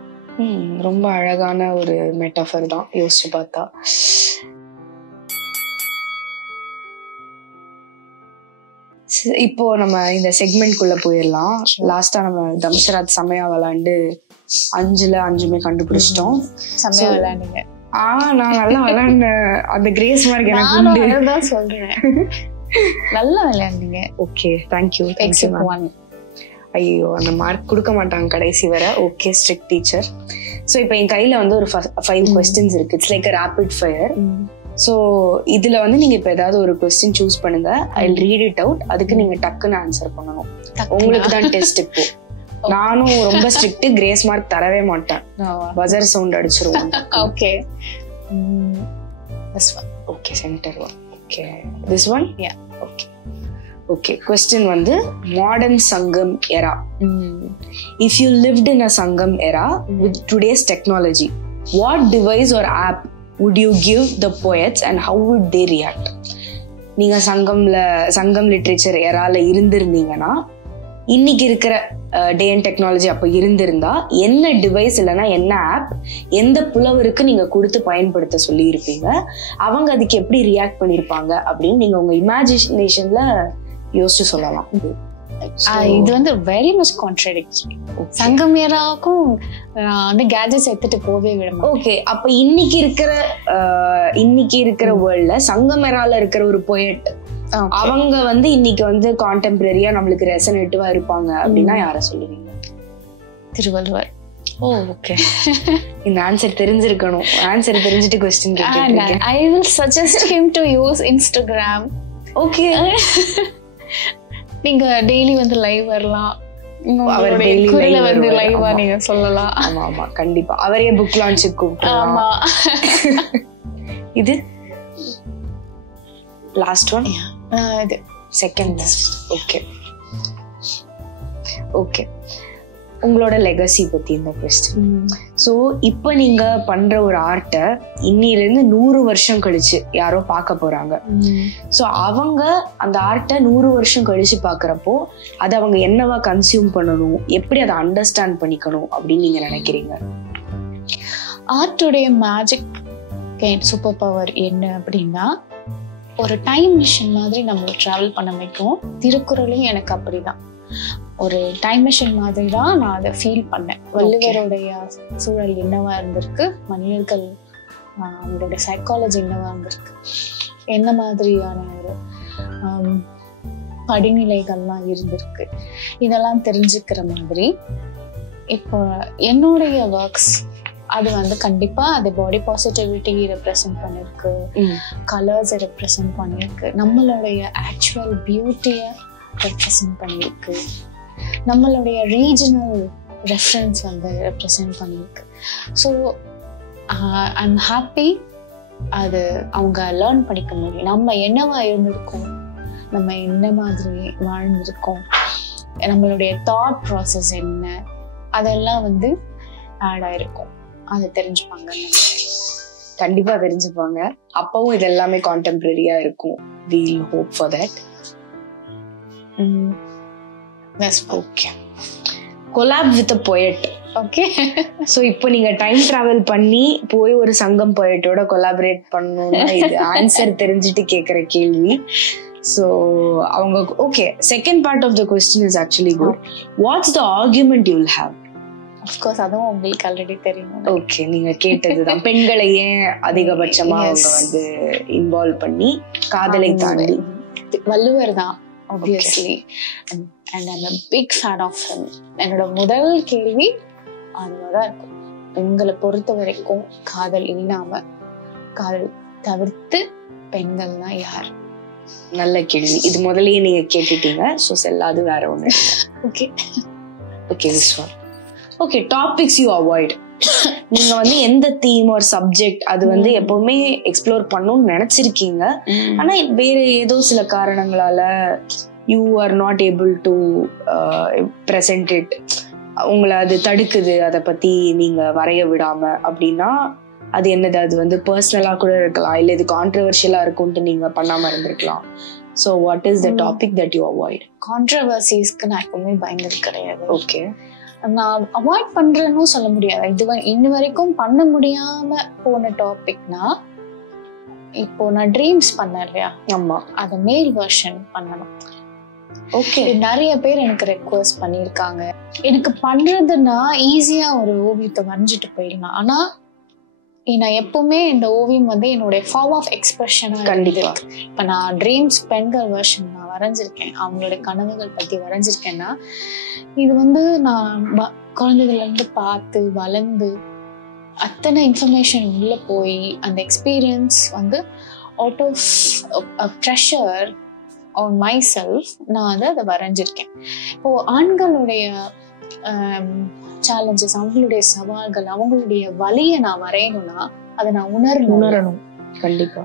ரொம்ப அழகான ஒரு மெட்டஃபர் தான் யோசிச்சு பார்த்தா. இப்போ நம்ம இந்த செக்மெண்ட்குள்ள போயிடலாம். லாஸ்டா நம்ம தம்ஷராஜ் செமையா விளையாண்டு 5ல 5 கண்டுபிடிச்சிட்டோம். செமையா விளையாடுங்க. நான் நல்லா விளையாண்டேன். அந்த கிரேஸ் மார்க் எனக்கு சொல்றேன். நல்லா விளையாடுங்க. Okay, thank you. ஐயோ, அந்த மார்க் கொடுக்க மாட்டாங்க கடைசி வர. Okay, strict teacher. ஸோ இப்போ என் கையில வந்து ஒரு 5 questions இருக்கு. It's like rapid fire. So இதுல வந்து நீங்க இப்ப ஏதாவது ஒரு கொஸ்டின் சூஸ் பண்ணுங்க. I will read it out. அதுக்கு நீங்க டக்குன்னு ஆன்சர் பண்ணணும். உங்களுக்கு தான் டெஸ்ட். இப்போ நானும் ரொம்ப ஸ்ட்ரிக்ட், கிரேஸ் மார்க் தரவே மாட்டேன். பஜர் சவுண்ட் அடிச்சிருவோம். Okay. Okay, centre one. Okay, this one. Ya, okay. Okay, question வந்து modern Sangam era. If you lived in a sangam era with today's technology, what device or app would you give the poets and how would they react? நீங்க சங்கம் literature எரால இருந்திருந்தீங்கன்னா இன்னைக்கு இருக்கிற day and technology அப்ப இருந்திருந்தா என்ன device இல்லைன்னா என்ன app எந்த புலவருக்கு நீங்க கொடுத்து பயன்படுத்த சொல்லி இருப்பீங்க, அவங்க அதுக்கு எப்படி ரியாக்ட் பண்ணிருப்பாங்க அப்படின்னு நீங்க உங்க இமேஜினேஷன்ல யோசிச்சு சொல்லலாம். இது வந்து வெரி மச் கான்ட்ராடிக்டரி. சங்கமேராவுக்கும் வந்து கேஜெட்ஸ் எடுத்துட்டு போவே விட. ஓகே, அப்ப இன்னைக்கு இருக்கிற வேர்ல்ட்ல சங்கமேரால இருக்கிற ஒரு போயட் அவங்க வந்து இன்னைக்கு வந்து கான்டெம்பரரியா நம்மளுக்கு ரெசனேட்டிவா இருப்பாங்க அப்படின்னா யார சொல்லுவீங்க? திருவள்ளுவர். ஓகே, இந்த ஆன்சர் தெரிஞ்சிருக்கணும். ஆன்சர் தெரிஞ்சிட்டு क्वेश्चन கேட்டிருக்கேன். I will suggest him to use Instagram. Okay, நீங்க டெய்லி வந்து லைவ் வரலாம், அவர் குரலை வந்து லைவா நீங்க சொல்லலாம். ஆமா ஆமா கண்டிப்பா அவரே புக் லான்ச்சுக்கு கூப்பிடலாம். ஆமா. இது லாஸ்ட் ஒன், இது செகண்ட் லாஸ்ட். ஓகே ஓகே, உங்களோட லெகசி பத்தி இந்த क्वेश्चन. சோ இப்போ நீங்க பண்ற ஒரு ஆர்ட்டை இன்னில இருந்து 100 வருஷம் கழிச்சு யாரோ பார்க்க போறாங்க. சோ அவங்க அந்த ஆர்ட்டை 100 வருஷம் கழிச்சு பாக்குறப்போ அதை அவங்க என்னவா கன்சியூம் பண்ணணும், எப்படி அதை அண்டர்ஸ்டாண்ட் பண்ணிக்கணும் அப்படின்னு நீங்க நினைக்கிறீங்க? ஆர்ட்டுடைய மேஜிக் சூப்பர் பவர் என்ன அப்படின்னா, ஒரு டைம் மிஷின் மாதிரி நம்மளை டிராவல் பண்ண வைக்கும். திருக்குறளையும் எனக்கு அப்படிதான் ஒரு டைம் மிஷின் மாதிரி தான் நான் அதை ஃபீல் பண்ணேன். வள்ளுவருடைய சூழல் என்னவா இருந்திருக்கு, மனிதர்கள் அவங்களுடைய சைக்காலஜி என்னவா இருந்திருக்கு, என்ன மாதிரியான ஒரு படிநிலைகள்லாம் இருந்திருக்கு, இதெல்லாம் தெரிஞ்சுக்கிற மாதிரி. இப்போ என்னுடைய ஒர்க்ஸ் அது வந்து கண்டிப்பா அது பாடி பாசிட்டிவிட்டி ரெப்ரசென்ட் பண்ணிருக்கு, கலர்ஸ் ரெப்ரசென்ட் பண்ணிருக்கு, நம்மளுடைய ஆக்சுவல் பியூட்டியை ரெப்ரசென்ட் பண்ணிருக்கு, நம்மளுடைய ரீஜனல் ரெஃபரன்ஸ் வந்து ரெப்ரசென்ட் பண்ணிருக்கு. ஸோ ஐம் ஹாப்பி அது அவங்க லேர்ன் பண்ணிக்க முடியும். நம்ம என்னவா இருந்திருக்கோம், நம்ம என்ன மாதிரி வாழ்ந்திருக்கோம், நம்மளுடைய தாட் ப்ராசஸ் என்ன, அதெல்லாம் வந்து ஆட் ஆயிருக்கும். அதை தெரிஞ்சுப்பாங்க, கண்டிப்பா தெரிஞ்சுப்பாங்க. அப்பவும் இது எல்லாமே கான்டெம்பரரியா இருக்கும். We'll hope for that. Okay, collab with a poet. Okay, so இப்போ நீங்க டைம் டிராவல் பண்ணி போய் ஒரு சங்கம் போயட்டோட கொலாபரேட் பண்ணணும்னா இது ஆன்சர் தெரிஞ்சுட்டு கேக்குற கேள்வி. சோ அவங்க okay, second part of the question is actually good. What's the argument you will have? Of course அதுவும் உங்களுக்கு ஆல்ரெடி தெரியும். ஓகே, நீங்க கேட்டதுதான். பெண்களை ஏன் அதிகபட்சமா அவங்க வந்து இன்வால்வ் பண்ணி காதலை தாண்டி? வள்ளுவர் தான் obviously, and I'm a big fan of him. என்னோட முதல் கேள்வி அதுதான் இருக்கும். உங்களை பொறுத்த வரைக்கும் காதல் இல்லாம, காதல் தவிர்த்து பெண்கள்னா யார்? நல்ல கேள்வி. இது முதல்லயே நீங்க கேட்டுட்டீங்க. சோ செல்லாது வேற ஒண்ணு. Okay okay, this one. Okay, topics you avoid. நீங்க வந்து எந்த தீம் ஒரு சப்ஜெக்ட் அது வந்து எப்பவுமே எக்ஸ்ப்ளோர் பண்ணணும்னு நினைச்சிருக்கீங்க, ஆனா வேற ஏதோ சில காரணங்களால you are not able to present it, உங்களை அது தடுக்குது, அதை பத்தி நீங்க வரைய விடாம அப்படின்னா அது என்னது? அது வந்து பர்சனலா கூட இருக்கலாம், இல்ல இது கான்ட்ரவர்ஷியலா இருக்கும்ட்டு நீங்க பண்ணாம இருந்திருக்கலாம். So what is the topic that you avoid? கான்ட்ரவர்சிஸ்க்கு நான் எப்பவுமே பயந்தது கிடையாது. ஓகே, நான் அவாய்ட் பண்றேன்னு சொல்ல முடியாது. இன்ன வரைக்கும் பண்ண முடியாம போன டாபிக்னா, இப்போ நான் ட்ரீம்ஸ் பண்ணேன் இல்லையா, ஆமா, அது மேல் வெர்ஷன் பண்ணணும். ஓகே, நிறைய பேர் எனக்கு ரெக்வெஸ்ட் பண்ணிருக்காங்க. எனக்கு பண்றதுன்னா ஈஸியா ஒரு ஓவியத்தை வரைஞ்சிட்டு போயிடலாம், ஆனா நான் எப்பவுமே இந்த ஓவியம் வந்து என்னுடைய ஃபார்ம் ஆஃப் எக்ஸ்பிரஷனா கண்டிப்பா. இப்ப நான் ட்ரீம்ஸ் பெண்கள் வெர்ஷன் நான் வரைஞ்சிருக்கேன், அவங்களோட கனவுகள் பத்தி வரைஞ்சிருக்கேன்னா, இது வந்து நான் குழந்தைகள்ல இருந்து பார்த்து வளர்ந்து அத்தனை இன்ஃபர்மேஷன் உள்ள போய் அந்த எக்ஸ்பீரியன்ஸ் வந்து out of pressure on myself நான் வந்து அதை வரைஞ்சிருக்கேன். இப்போ ஆண்களுடைய சேலஞ்சஸ், அவங்களுடைய சவால்கள், அவங்களுடைய வலியை நான் வரையணும்னா அதை நான் உணரணும். கண்டிப்பா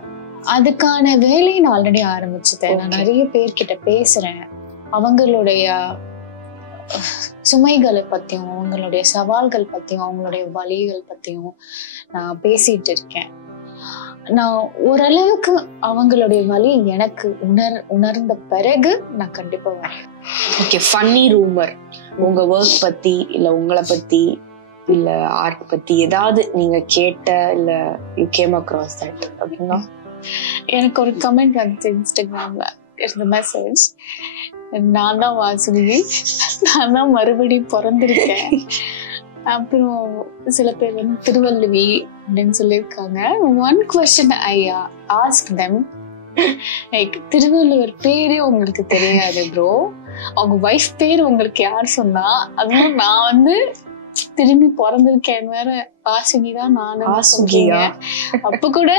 அதுக்கான வேலையை நான் ஆல்ரெடி ஆரம்பிச்சுட்டேன். நான் நிறைய பேர்கிட்ட பேசுறேன், அவங்களுடைய சுமைகளை பத்தியும், அவங்களுடைய சவால்கள் பத்தியும், அவங்களுடைய வலிகள் பத்தியும் நான் பேசிட்டு இருக்கேன். நான் ஓரளவுக்கு அவங்களுடைய வழி எனக்கு உணர்ந்த பிறகு நான் கண்டிப்பா வரேன். ஓகே, ஃபன்னி ரூமர் உங்க ஒர்க் பத்தி இல்ல உங்களை பத்தி இல்ல ஆர்ட் பத்தி ஏதாவது நீங்க கேட்ட இல்ல யூ கேம் அக்ராஸ் தட் அப்படின்னா? எனக்கு ஒரு கமெண்ட் வந்துச்சு இன்ஸ்டாகிராம்ல இருந்த மெசேஜ், நான் தான் வாசுகி, நான் தான் மறுபடியும் பிறந்திருக்கேன். அப்புறம் சில பேர் வந்து திருவள்ளுவி அப்படின்னு சொல்லியிருக்காங்க. One question I ask them, like Thiruvalluvar பேரே உங்களுக்கு தெரியாது ப்ரோ, அவங்க வைஃப் பேர் உங்களுக்கு யார் சொன்னா? அதுவும் நான் வந்து திரும்பி பிறந்திருக்கேன் வேற, வாசுகி தான் நானும் சொல்றீங்க. அப்ப கூட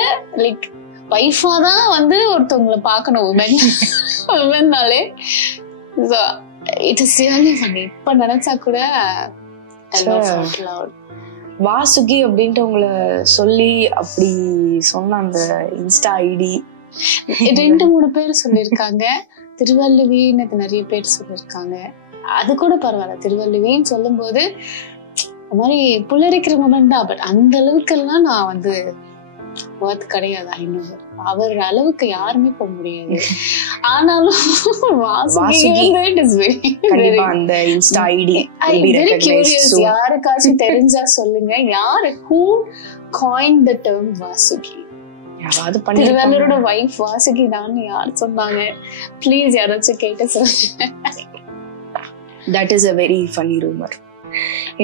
லைக் வைஃபா தான் வந்து ஒருத்தவங்களை பார்க்கணும் உமன்னாலே. It is really funny. இப்ப நினைச்சா கூட வாசுகி அப்படின்ட்டு உங்களை சொல்லி அப்படி சொன்ன அந்த இன்ஸ்டா ஐடி 2-3 பேர் சொல்லியிருக்காங்க. திருவள்ளுவின்னு நிறைய பேர் சொல்லியிருக்காங்க. அது கூட பரவாயில்ல, திருவள்ளுவின்னு சொல்லும் போது அந்த மாதிரி புல்லரிக்கிற மொமெண்ட் தான். பட் அந்த அளவுக்கு எல்லாம் நான் வந்து ஒர்த் கிடையாது. ஐநூறு அவர் அளவுக்கு யாருமே போக முடியாது. ஆனாலும் யாருக்காச்சும் தெரிஞ்சா சொல்லுங்க, யாரு who coined the term Vasuki? திருவள்ளுவரோட வைஃப் வாசுகி தான் யார் சொன்னாங்க? ப்ளீஸ் யாராச்சும் கேட்டு சொல்லுங்க. That is a very funny rumor.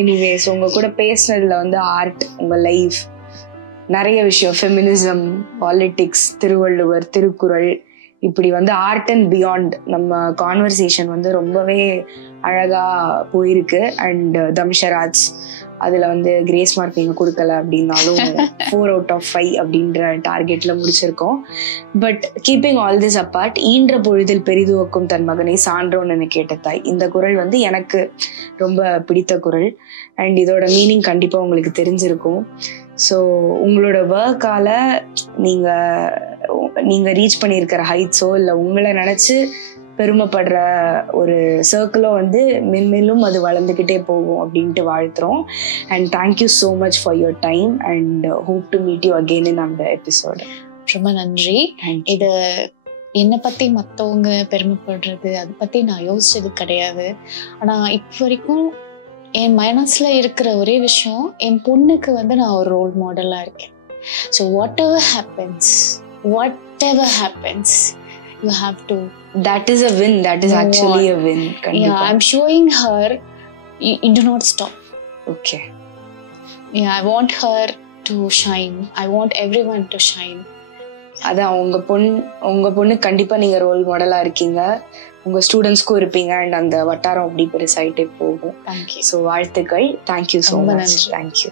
Anyways, உங்க கூட பேசுனதுல வந்து ஆர்ட், உங்க லைஃப், நிறைய விஷயம், ஃபெமினிசம், பாலிடிக்ஸ், திருவள்ளுவர், திருக்குறள், இப்படி வந்து ஆர்ட் அண்ட் பியாண்ட் நம்ம கான்வர்சேஷன் வந்து ரொம்பவே அழகா போயிருக்கு. அண்ட் தம்ஷராஜ் அதுல வந்து கிரேஸ் மார்க் நீங்க கொடுக்கல அப்படின்னாலும் 4 out of 5 அப்படின்ற டார்கெட்ல முடிச்சிருக்கோம். But keeping all this apart, ஈன்ற பொழுதில் பெரிதுவக்கும் தன் மகனை சான்றோன்னு எனக்கு கேட்ட தாய், இந்த குறள் வந்து எனக்கு ரொம்ப பிடித்த குறள். அண்ட் இதோட மீனிங் கண்டிப்பா உங்களுக்கு தெரிஞ்சிருக்கும். ஸோ உங்களோட ஒர்க்கால நீங்க ரீச் பண்ணியிருக்கிற ஹைட்ஸோ இல்லை உங்களை நினைச்சு பெருமைப்படுற ஒரு சர்க்கிளோ வந்து மென்மேலும் அது வளர்ந்துக்கிட்டே போகும் அப்படின்ட்டு வாழ்த்துறோம். And thank you so much for your time and hope to meet you again in அந்த எபிசோட். ரொம்ப நன்றி. இது என்னை பத்தி மற்றவங்க பெருமைப்படுறது அதை பத்தி நான் யோசிச்சது கிடையாது. ஆனா இப்போ வரைக்கும் என் மனசுல இருக்கிற ஒரே விஷயம், என் பொண்ணுக்கு வந்து நான் ஒரு ரோல் மாடலா இருக்கேன். So what ever happens you have to, that is a win, that is actually a win. Yeah, I'm showing her you do not stop. Okay. Yeah, I want her to shine, I want everyone to shine. அதான் உங்க பொண்ணு கண்டிப்பா நீங்க role மாடலா இருக்கீங்க, உங்க ஸ்டூடெண்ட்ஸ்க்கும் இருப்பீங்க. And அந்த வட்டாரம் அப்படி பெருசாயிட்டே போகும். தேங்க்யூ. ஸோ வாழ்த்துக்கள். Thank you so much. தேங்க்யூ.